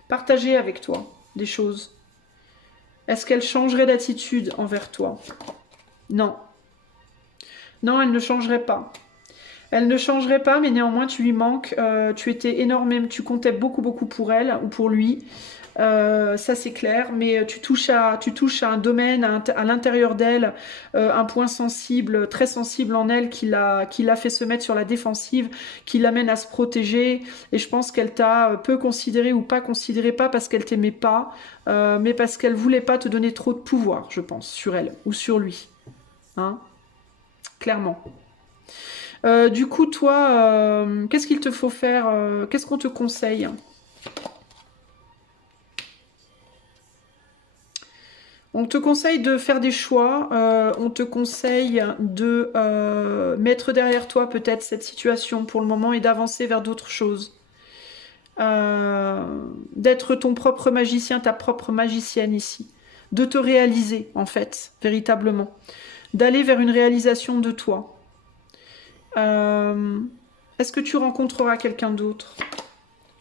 Partager avec toi des choses. Est-ce qu'elle changerait d'attitude envers toi? Non. Non, elle ne changerait pas. Elle ne changerait pas, mais néanmoins, tu lui manques. Tu étais énormément, tu comptais beaucoup, beaucoup pour elle ou pour lui. Ça, c'est clair. Mais tu touches à un domaine, à l'intérieur d'elle, un point sensible, très sensible en elle, qui l'a fait se mettre sur la défensive, qui l'amène à se protéger. Et je pense qu'elle t'a peu considéré ou pas considéré, pas parce qu'elle t'aimait pas, mais parce qu'elle voulait pas te donner trop de pouvoir, je pense, sur elle ou sur lui. Hein? Clairement. Du coup, toi, qu'est-ce qu'il te faut faire? Qu'est-ce qu'on te conseille? On te conseille de faire des choix. On te conseille de mettre derrière toi peut-être cette situation pour le moment et d'avancer vers d'autres choses. D'être ton propre magicien, ta propre magicienne ici. De te réaliser, en fait, véritablement. D'aller vers une réalisation de toi. Est-ce que tu rencontreras quelqu'un d'autre?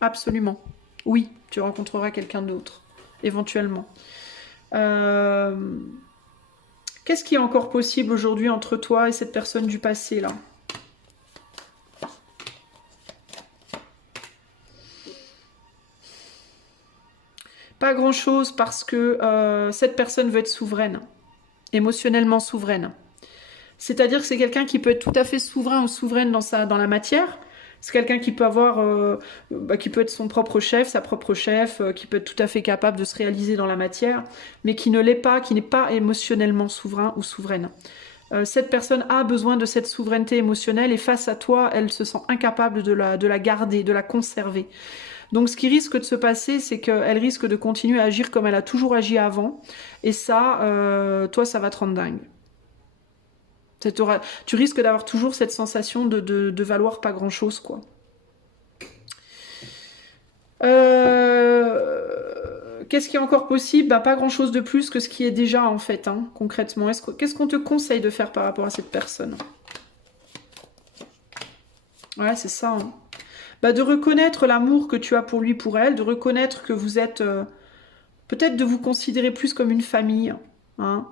Absolument. Oui, tu rencontreras quelqu'un d'autre, éventuellement. Qu'est-ce qui est encore possible aujourd'hui entre toi et cette personne du passé, là? Pas grand-chose parce que cette personne veut être souveraine, émotionnellement souveraine. C'est-à-dire que c'est quelqu'un qui peut être tout à fait souverain ou souveraine dans la matière. C'est quelqu'un qui peut avoir, qui peut être son propre chef, sa propre chef, qui peut être tout à fait capable de se réaliser dans la matière, mais qui ne l'est pas, qui n'est pas émotionnellement souverain ou souveraine. Cette personne a besoin de cette souveraineté émotionnelle et face à toi, elle se sent incapable de la garder, de la conserver. Donc ce qui risque de se passer, c'est qu'elle risque de continuer à agir comme elle a toujours agi avant. Et ça, toi, ça va te rendre dingue. Tu risques d'avoir toujours cette sensation de valoir pas grand-chose, quoi. Qu'est-ce qui est encore possible? Bah, pas grand-chose de plus que ce qui est déjà, en fait, hein, concrètement. Qu'est-ce qu'on te conseille de faire par rapport à cette personne? Ouais, c'est ça. Hein. Bah, de reconnaître l'amour que tu as pour lui, pour elle, de reconnaître que vous êtes... peut-être de vous considérer plus comme une famille, hein.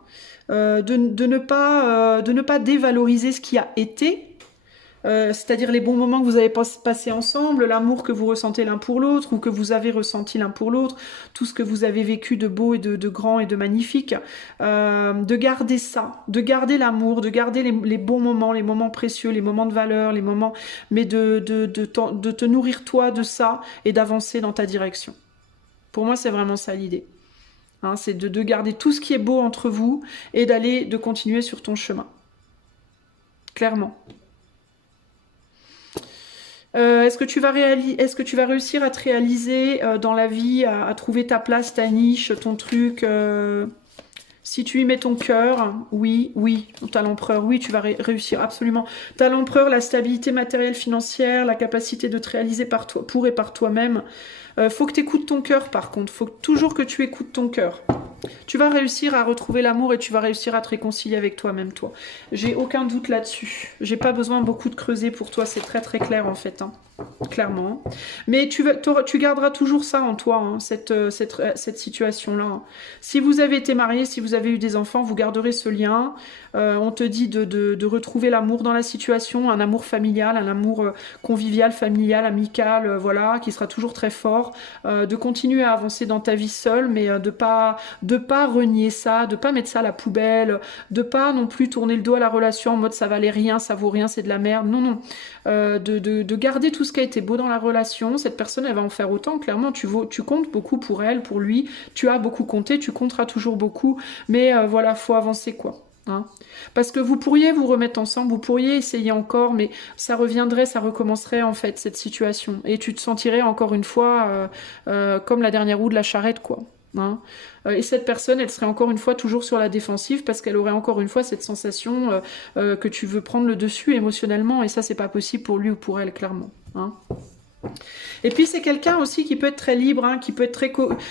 De ne pas dévaloriser ce qui a été, c'est-à-dire les bons moments que vous avez passés ensemble, l'amour que vous ressentez l'un pour l'autre ou que vous avez ressenti l'un pour l'autre, tout ce que vous avez vécu de beau et de grand et de magnifique, de garder ça, de garder l'amour, de garder les bons moments, les moments précieux, les moments de valeur, les moments, mais de te nourrir toi de ça et d'avancer dans ta direction. Pour moi, c'est vraiment ça l'idée. Hein, c'est de garder tout ce qui est beau entre vous et de continuer sur ton chemin. Clairement. Est-ce que tu vas réussir à te réaliser dans la vie, à trouver ta place, ta niche, ton truc si tu y mets ton cœur, oui, t'as l'empereur, oui, tu vas réussir, absolument. T'as l'empereur, la stabilité matérielle, financière, la capacité de te réaliser pour et par toi-même. Faut que tu écoutes ton cœur, par contre. Faut toujours que tu écoutes ton cœur. Tu vas réussir à retrouver l'amour et tu vas réussir à te réconcilier avec toi-même, toi. J'ai aucun doute là-dessus. J'ai pas besoin beaucoup de creuser pour toi, c'est très très clair en fait, hein. Clairement. Mais tu garderas toujours ça en toi, hein, cette situation-là. Hein. Si vous avez été marié, si vous avez eu des enfants, vous garderez ce lien. On te dit de retrouver l'amour dans la situation, un amour familial, un amour convivial, familial, amical, voilà, qui sera toujours très fort. De continuer à avancer dans ta vie seule, mais de pas renier ça, de pas mettre ça à la poubelle, de pas non plus tourner le dos à la relation en mode ça valait rien, ça vaut rien, c'est de la merde. Non, non. De garder tout ce qui a été beau dans la relation. Cette personne, elle va en faire autant. Clairement, tu comptes beaucoup pour elle, pour lui. Tu as beaucoup compté, tu compteras toujours beaucoup. Mais voilà, faut avancer, quoi. Hein. Parce que vous pourriez vous remettre ensemble, vous pourriez essayer encore, mais ça reviendrait, ça recommencerait en fait, cette situation. Et tu te sentirais encore une fois comme la dernière roue de la charrette, quoi. Hein. Et cette personne, elle serait encore une fois toujours sur la défensive parce qu'elle aurait encore une fois cette sensation que tu veux prendre le dessus émotionnellement et ça c'est pas possible pour lui ou pour elle, clairement. Hein. Et puis c'est quelqu'un aussi qui peut être très libre, hein, qui peut être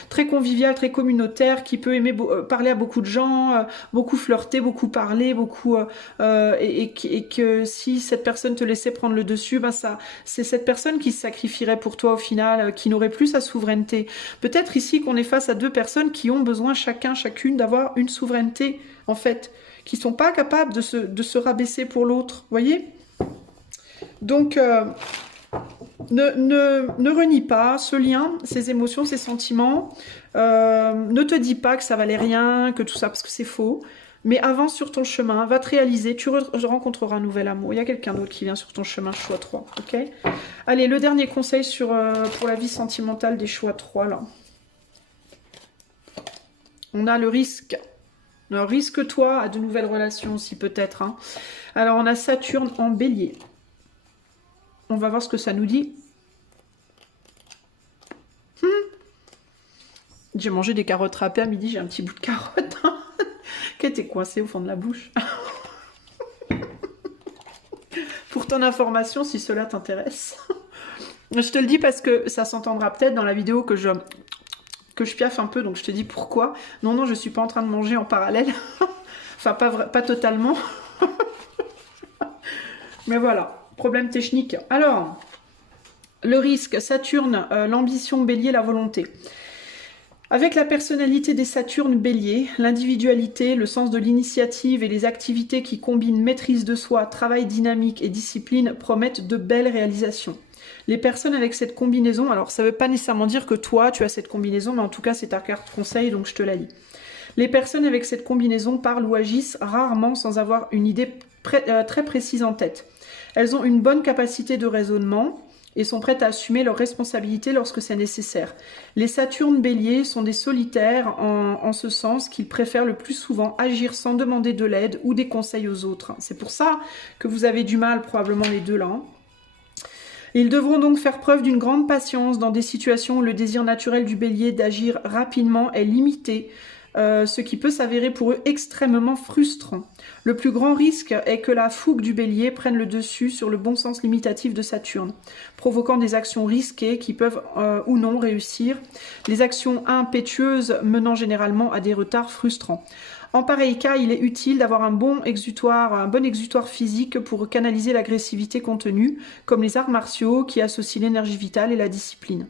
très convivial, très communautaire, qui peut aimer parler à beaucoup de gens, beaucoup flirter, beaucoup parler, beaucoup et que si cette personne te laissait prendre le dessus, ben ça, c'est cette personne qui se sacrifierait pour toi au final, qui n'aurait plus sa souveraineté. Peut-être ici qu'on est face à deux personnes qui ont besoin chacune d'avoir une souveraineté en fait, qui sont pas capables de se rabaisser pour l'autre, voyez? Donc ne renie pas ce lien, ces émotions, ces sentiments. Ne te dis pas que ça valait rien, que tout ça, parce que c'est faux. Mais avance sur ton chemin, va te réaliser, tu rencontreras un nouvel amour. Il y a quelqu'un d'autre qui vient sur ton chemin, choix 3. Ok. Allez, le dernier conseil pour la vie sentimentale des choix 3, là. On a le risque. Alors, risque-toi à de nouvelles relations aussi, peut-être. Hein. Alors, on a Saturne en bélier. On va voir ce que ça nous dit. J'ai mangé des carottes râpées à midi, j'ai un petit bout de carotte hein, qui était coincé au fond de la bouche. Pour ton information, si cela t'intéresse. Je te le dis parce que ça s'entendra peut-être dans la vidéo que je piaffe un peu, donc je te dis pourquoi. Non, je suis pas en train de manger en parallèle. Enfin, pas totalement. Mais voilà, problème technique. Alors, le risque, Saturne, l'ambition, bélier, la volonté. Avec la personnalité des Saturnes bélier, l'individualité, le sens de l'initiative et les activités qui combinent maîtrise de soi, travail dynamique et discipline promettent de belles réalisations. Les personnes avec cette combinaison, alors ça ne veut pas nécessairement dire que toi tu as cette combinaison, mais en tout cas c'est ta carte conseil, donc je te la lis. Les personnes avec cette combinaison parlent ou agissent rarement sans avoir une idée très précise en tête. Elles ont une bonne capacité de raisonnement et sont prêtes à assumer leurs responsabilités lorsque c'est nécessaire. Les Saturnes béliers sont des solitaires en ce sens qu'ils préfèrent le plus souvent agir sans demander de l'aide ou des conseils aux autres. C'est pour ça que vous avez du mal probablement les deux là. Hein. Ils devront donc faire preuve d'une grande patience dans des situations où le désir naturel du bélier d'agir rapidement est limité, ce qui peut s'avérer pour eux extrêmement frustrant. Le plus grand risque est que la fougue du bélier prenne le dessus sur le bon sens limitatif de Saturne, provoquant des actions risquées qui peuvent ou non réussir, les actions impétueuses menant généralement à des retards frustrants. En pareil cas, il est utile d'avoir un bon exutoire physique pour canaliser l'agressivité contenue, comme les arts martiaux qui associent l'énergie vitale et la discipline.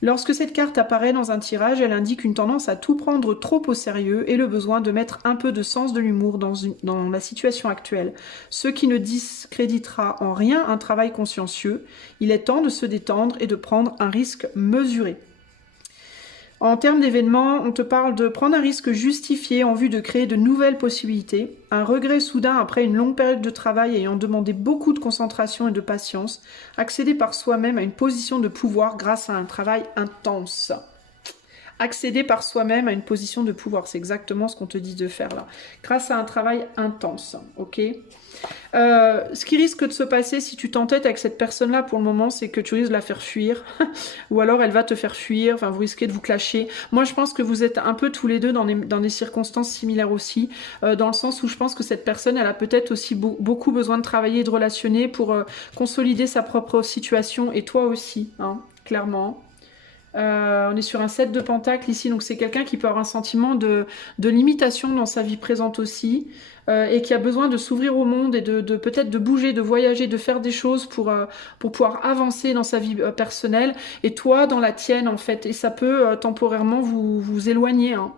Lorsque cette carte apparaît dans un tirage, elle indique une tendance à tout prendre trop au sérieux et le besoin de mettre un peu de sens de l'humour dans la situation actuelle, ce qui ne discréditera en rien un travail consciencieux. Il est temps de se détendre et de prendre un risque mesuré. En termes d'événements, on te parle de prendre un risque justifié en vue de créer de nouvelles possibilités, un regret soudain après une longue période de travail ayant demandé beaucoup de concentration et de patience, accéder par soi-même à une position de pouvoir grâce à un travail intense. Accéder par soi-même à une position de pouvoir, c'est exactement ce qu'on te dit de faire là, grâce à un travail intense, ok. Ce qui risque de se passer si tu t'entêtes avec cette personne-là pour le moment, c'est que tu risques de la faire fuir, ou alors elle va te faire fuir, enfin vous risquez de vous clasher. Moi je pense que vous êtes un peu tous les deux dans des circonstances similaires aussi, dans le sens où je pense que cette personne, elle a peut-être aussi beaucoup besoin de travailler et de relationner pour consolider sa propre situation, et toi aussi, hein, clairement. On est sur un 7 de pentacles ici, donc c'est quelqu'un qui peut avoir un sentiment de limitation dans sa vie présente aussi, et qui a besoin de s'ouvrir au monde et de peut-être de bouger, de voyager, de faire des choses pour pouvoir avancer dans sa vie personnelle, et toi dans la tienne en fait, et ça peut temporairement vous éloigner. Hein.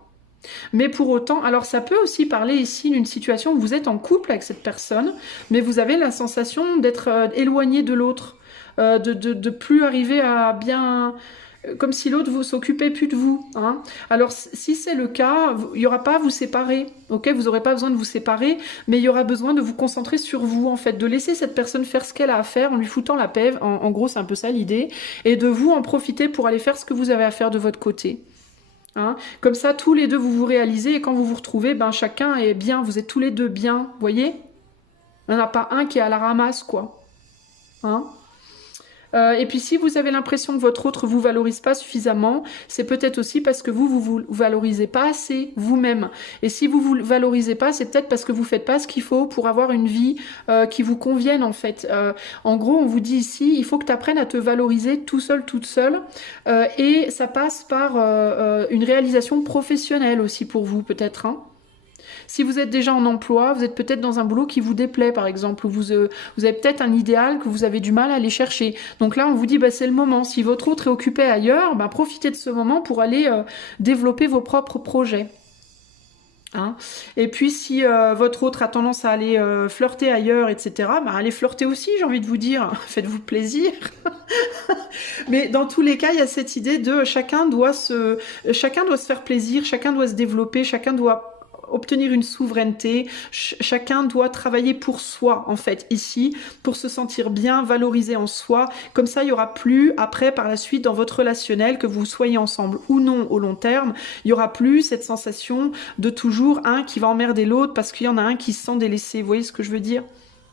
Mais pour autant, alors ça peut aussi parler ici d'une situation où vous êtes en couple avec cette personne, mais vous avez la sensation d'être éloigné de l'autre, de plus arriver à bien... Comme si l'autre vous s'occupait plus de vous. Hein. Alors, si c'est le cas, il n'y aura pas à vous séparer. Ok, vous n'aurez pas besoin de vous séparer, mais il y aura besoin de vous concentrer sur vous, en fait, de laisser cette personne faire ce qu'elle a à faire en lui foutant la paix. En gros, c'est un peu ça l'idée. Et de vous en profiter pour aller faire ce que vous avez à faire de votre côté. Hein. Comme ça, tous les deux, vous vous réalisez, et quand vous vous retrouvez, ben, chacun est bien. Vous êtes tous les deux bien, vous voyez? Il n'y en a pas un qui est à la ramasse, quoi. Hein. Et puis si vous avez l'impression que votre autre vous valorise pas suffisamment, c'est peut-être aussi parce que vous valorisez pas assez vous-même. Et si vous vous valorisez pas, c'est peut-être parce que vous faites pas ce qu'il faut pour avoir une vie qui vous convienne en fait. En gros, on vous dit ici, il faut que tu apprennes à te valoriser tout seul, toute seule. Et ça passe par une réalisation professionnelle aussi pour vous peut-être, hein. Si vous êtes déjà en emploi, vous êtes peut-être dans un boulot qui vous déplaît, par exemple, ou vous avez peut-être un idéal que vous avez du mal à aller chercher. Donc là, on vous dit, bah, c'est le moment. Si votre autre est occupé ailleurs, bah, profitez de ce moment pour aller développer vos propres projets. Hein. Et puis si votre autre a tendance à aller flirter ailleurs, etc., bah, allez flirter aussi, j'ai envie de vous dire. Faites-vous plaisir. Mais dans tous les cas, il y a cette idée de chacun doit se faire plaisir, chacun doit se développer, chacun doit obtenir une souveraineté, chacun doit travailler pour soi en fait ici, pour se sentir bien, valorisé en soi, comme ça il y aura plus après par la suite dans votre relationnel, que vous soyez ensemble ou non au long terme, il y aura plus cette sensation de toujours un qui va emmerder l'autre parce qu'il y en a un qui se sent délaissé, vous voyez ce que je veux dire?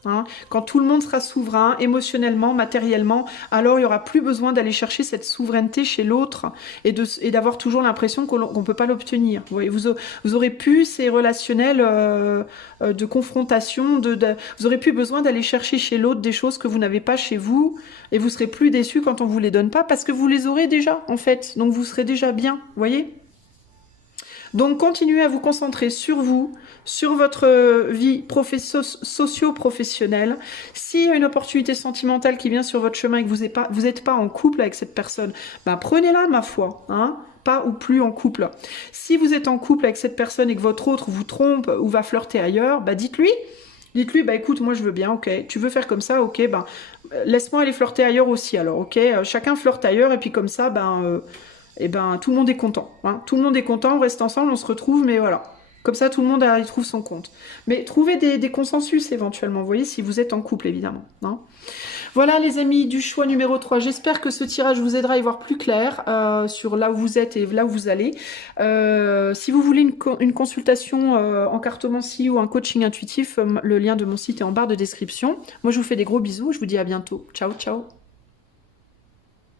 Hein, quand tout le monde sera souverain, émotionnellement, matériellement, alors il n'y aura plus besoin d'aller chercher cette souveraineté chez l'autre et d'avoir toujours l'impression qu'on ne peut pas l'obtenir. Vous aurez plus ces relationnels de confrontation, vous aurez plus besoin d'aller chercher chez l'autre des choses que vous n'avez pas chez vous et vous serez plus déçus quand on vous les donne pas parce que vous les aurez déjà en fait. Donc vous serez déjà bien, vous voyez ? Donc continuez à vous concentrer sur vous, sur votre vie socio-professionnelle. S'il y a une opportunité sentimentale qui vient sur votre chemin et que vous n'êtes pas en couple avec cette personne, bah prenez-la ma foi, hein, pas ou plus en couple. Si vous êtes en couple avec cette personne et que votre autre vous trompe ou va flirter ailleurs, bah dites-lui, bah écoute, moi je veux bien, ok, tu veux faire comme ça, ok, ben laisse-moi aller flirter ailleurs aussi alors, ok, chacun flirte ailleurs et puis comme ça, et ben tout le monde est content. Hein. Tout le monde est content, on reste ensemble, on se retrouve, mais voilà. Comme ça, tout le monde y trouve son compte. Mais trouvez des consensus éventuellement, vous voyez, si vous êtes en couple, évidemment. Hein. Voilà les amis du choix numéro 3. J'espère que ce tirage vous aidera à y voir plus clair sur là où vous êtes et là où vous allez. Si vous voulez une consultation en cartomancie ou un coaching intuitif, le lien de mon site est en barre de description. Moi, je vous fais des gros bisous. Je vous dis à bientôt. Ciao, ciao.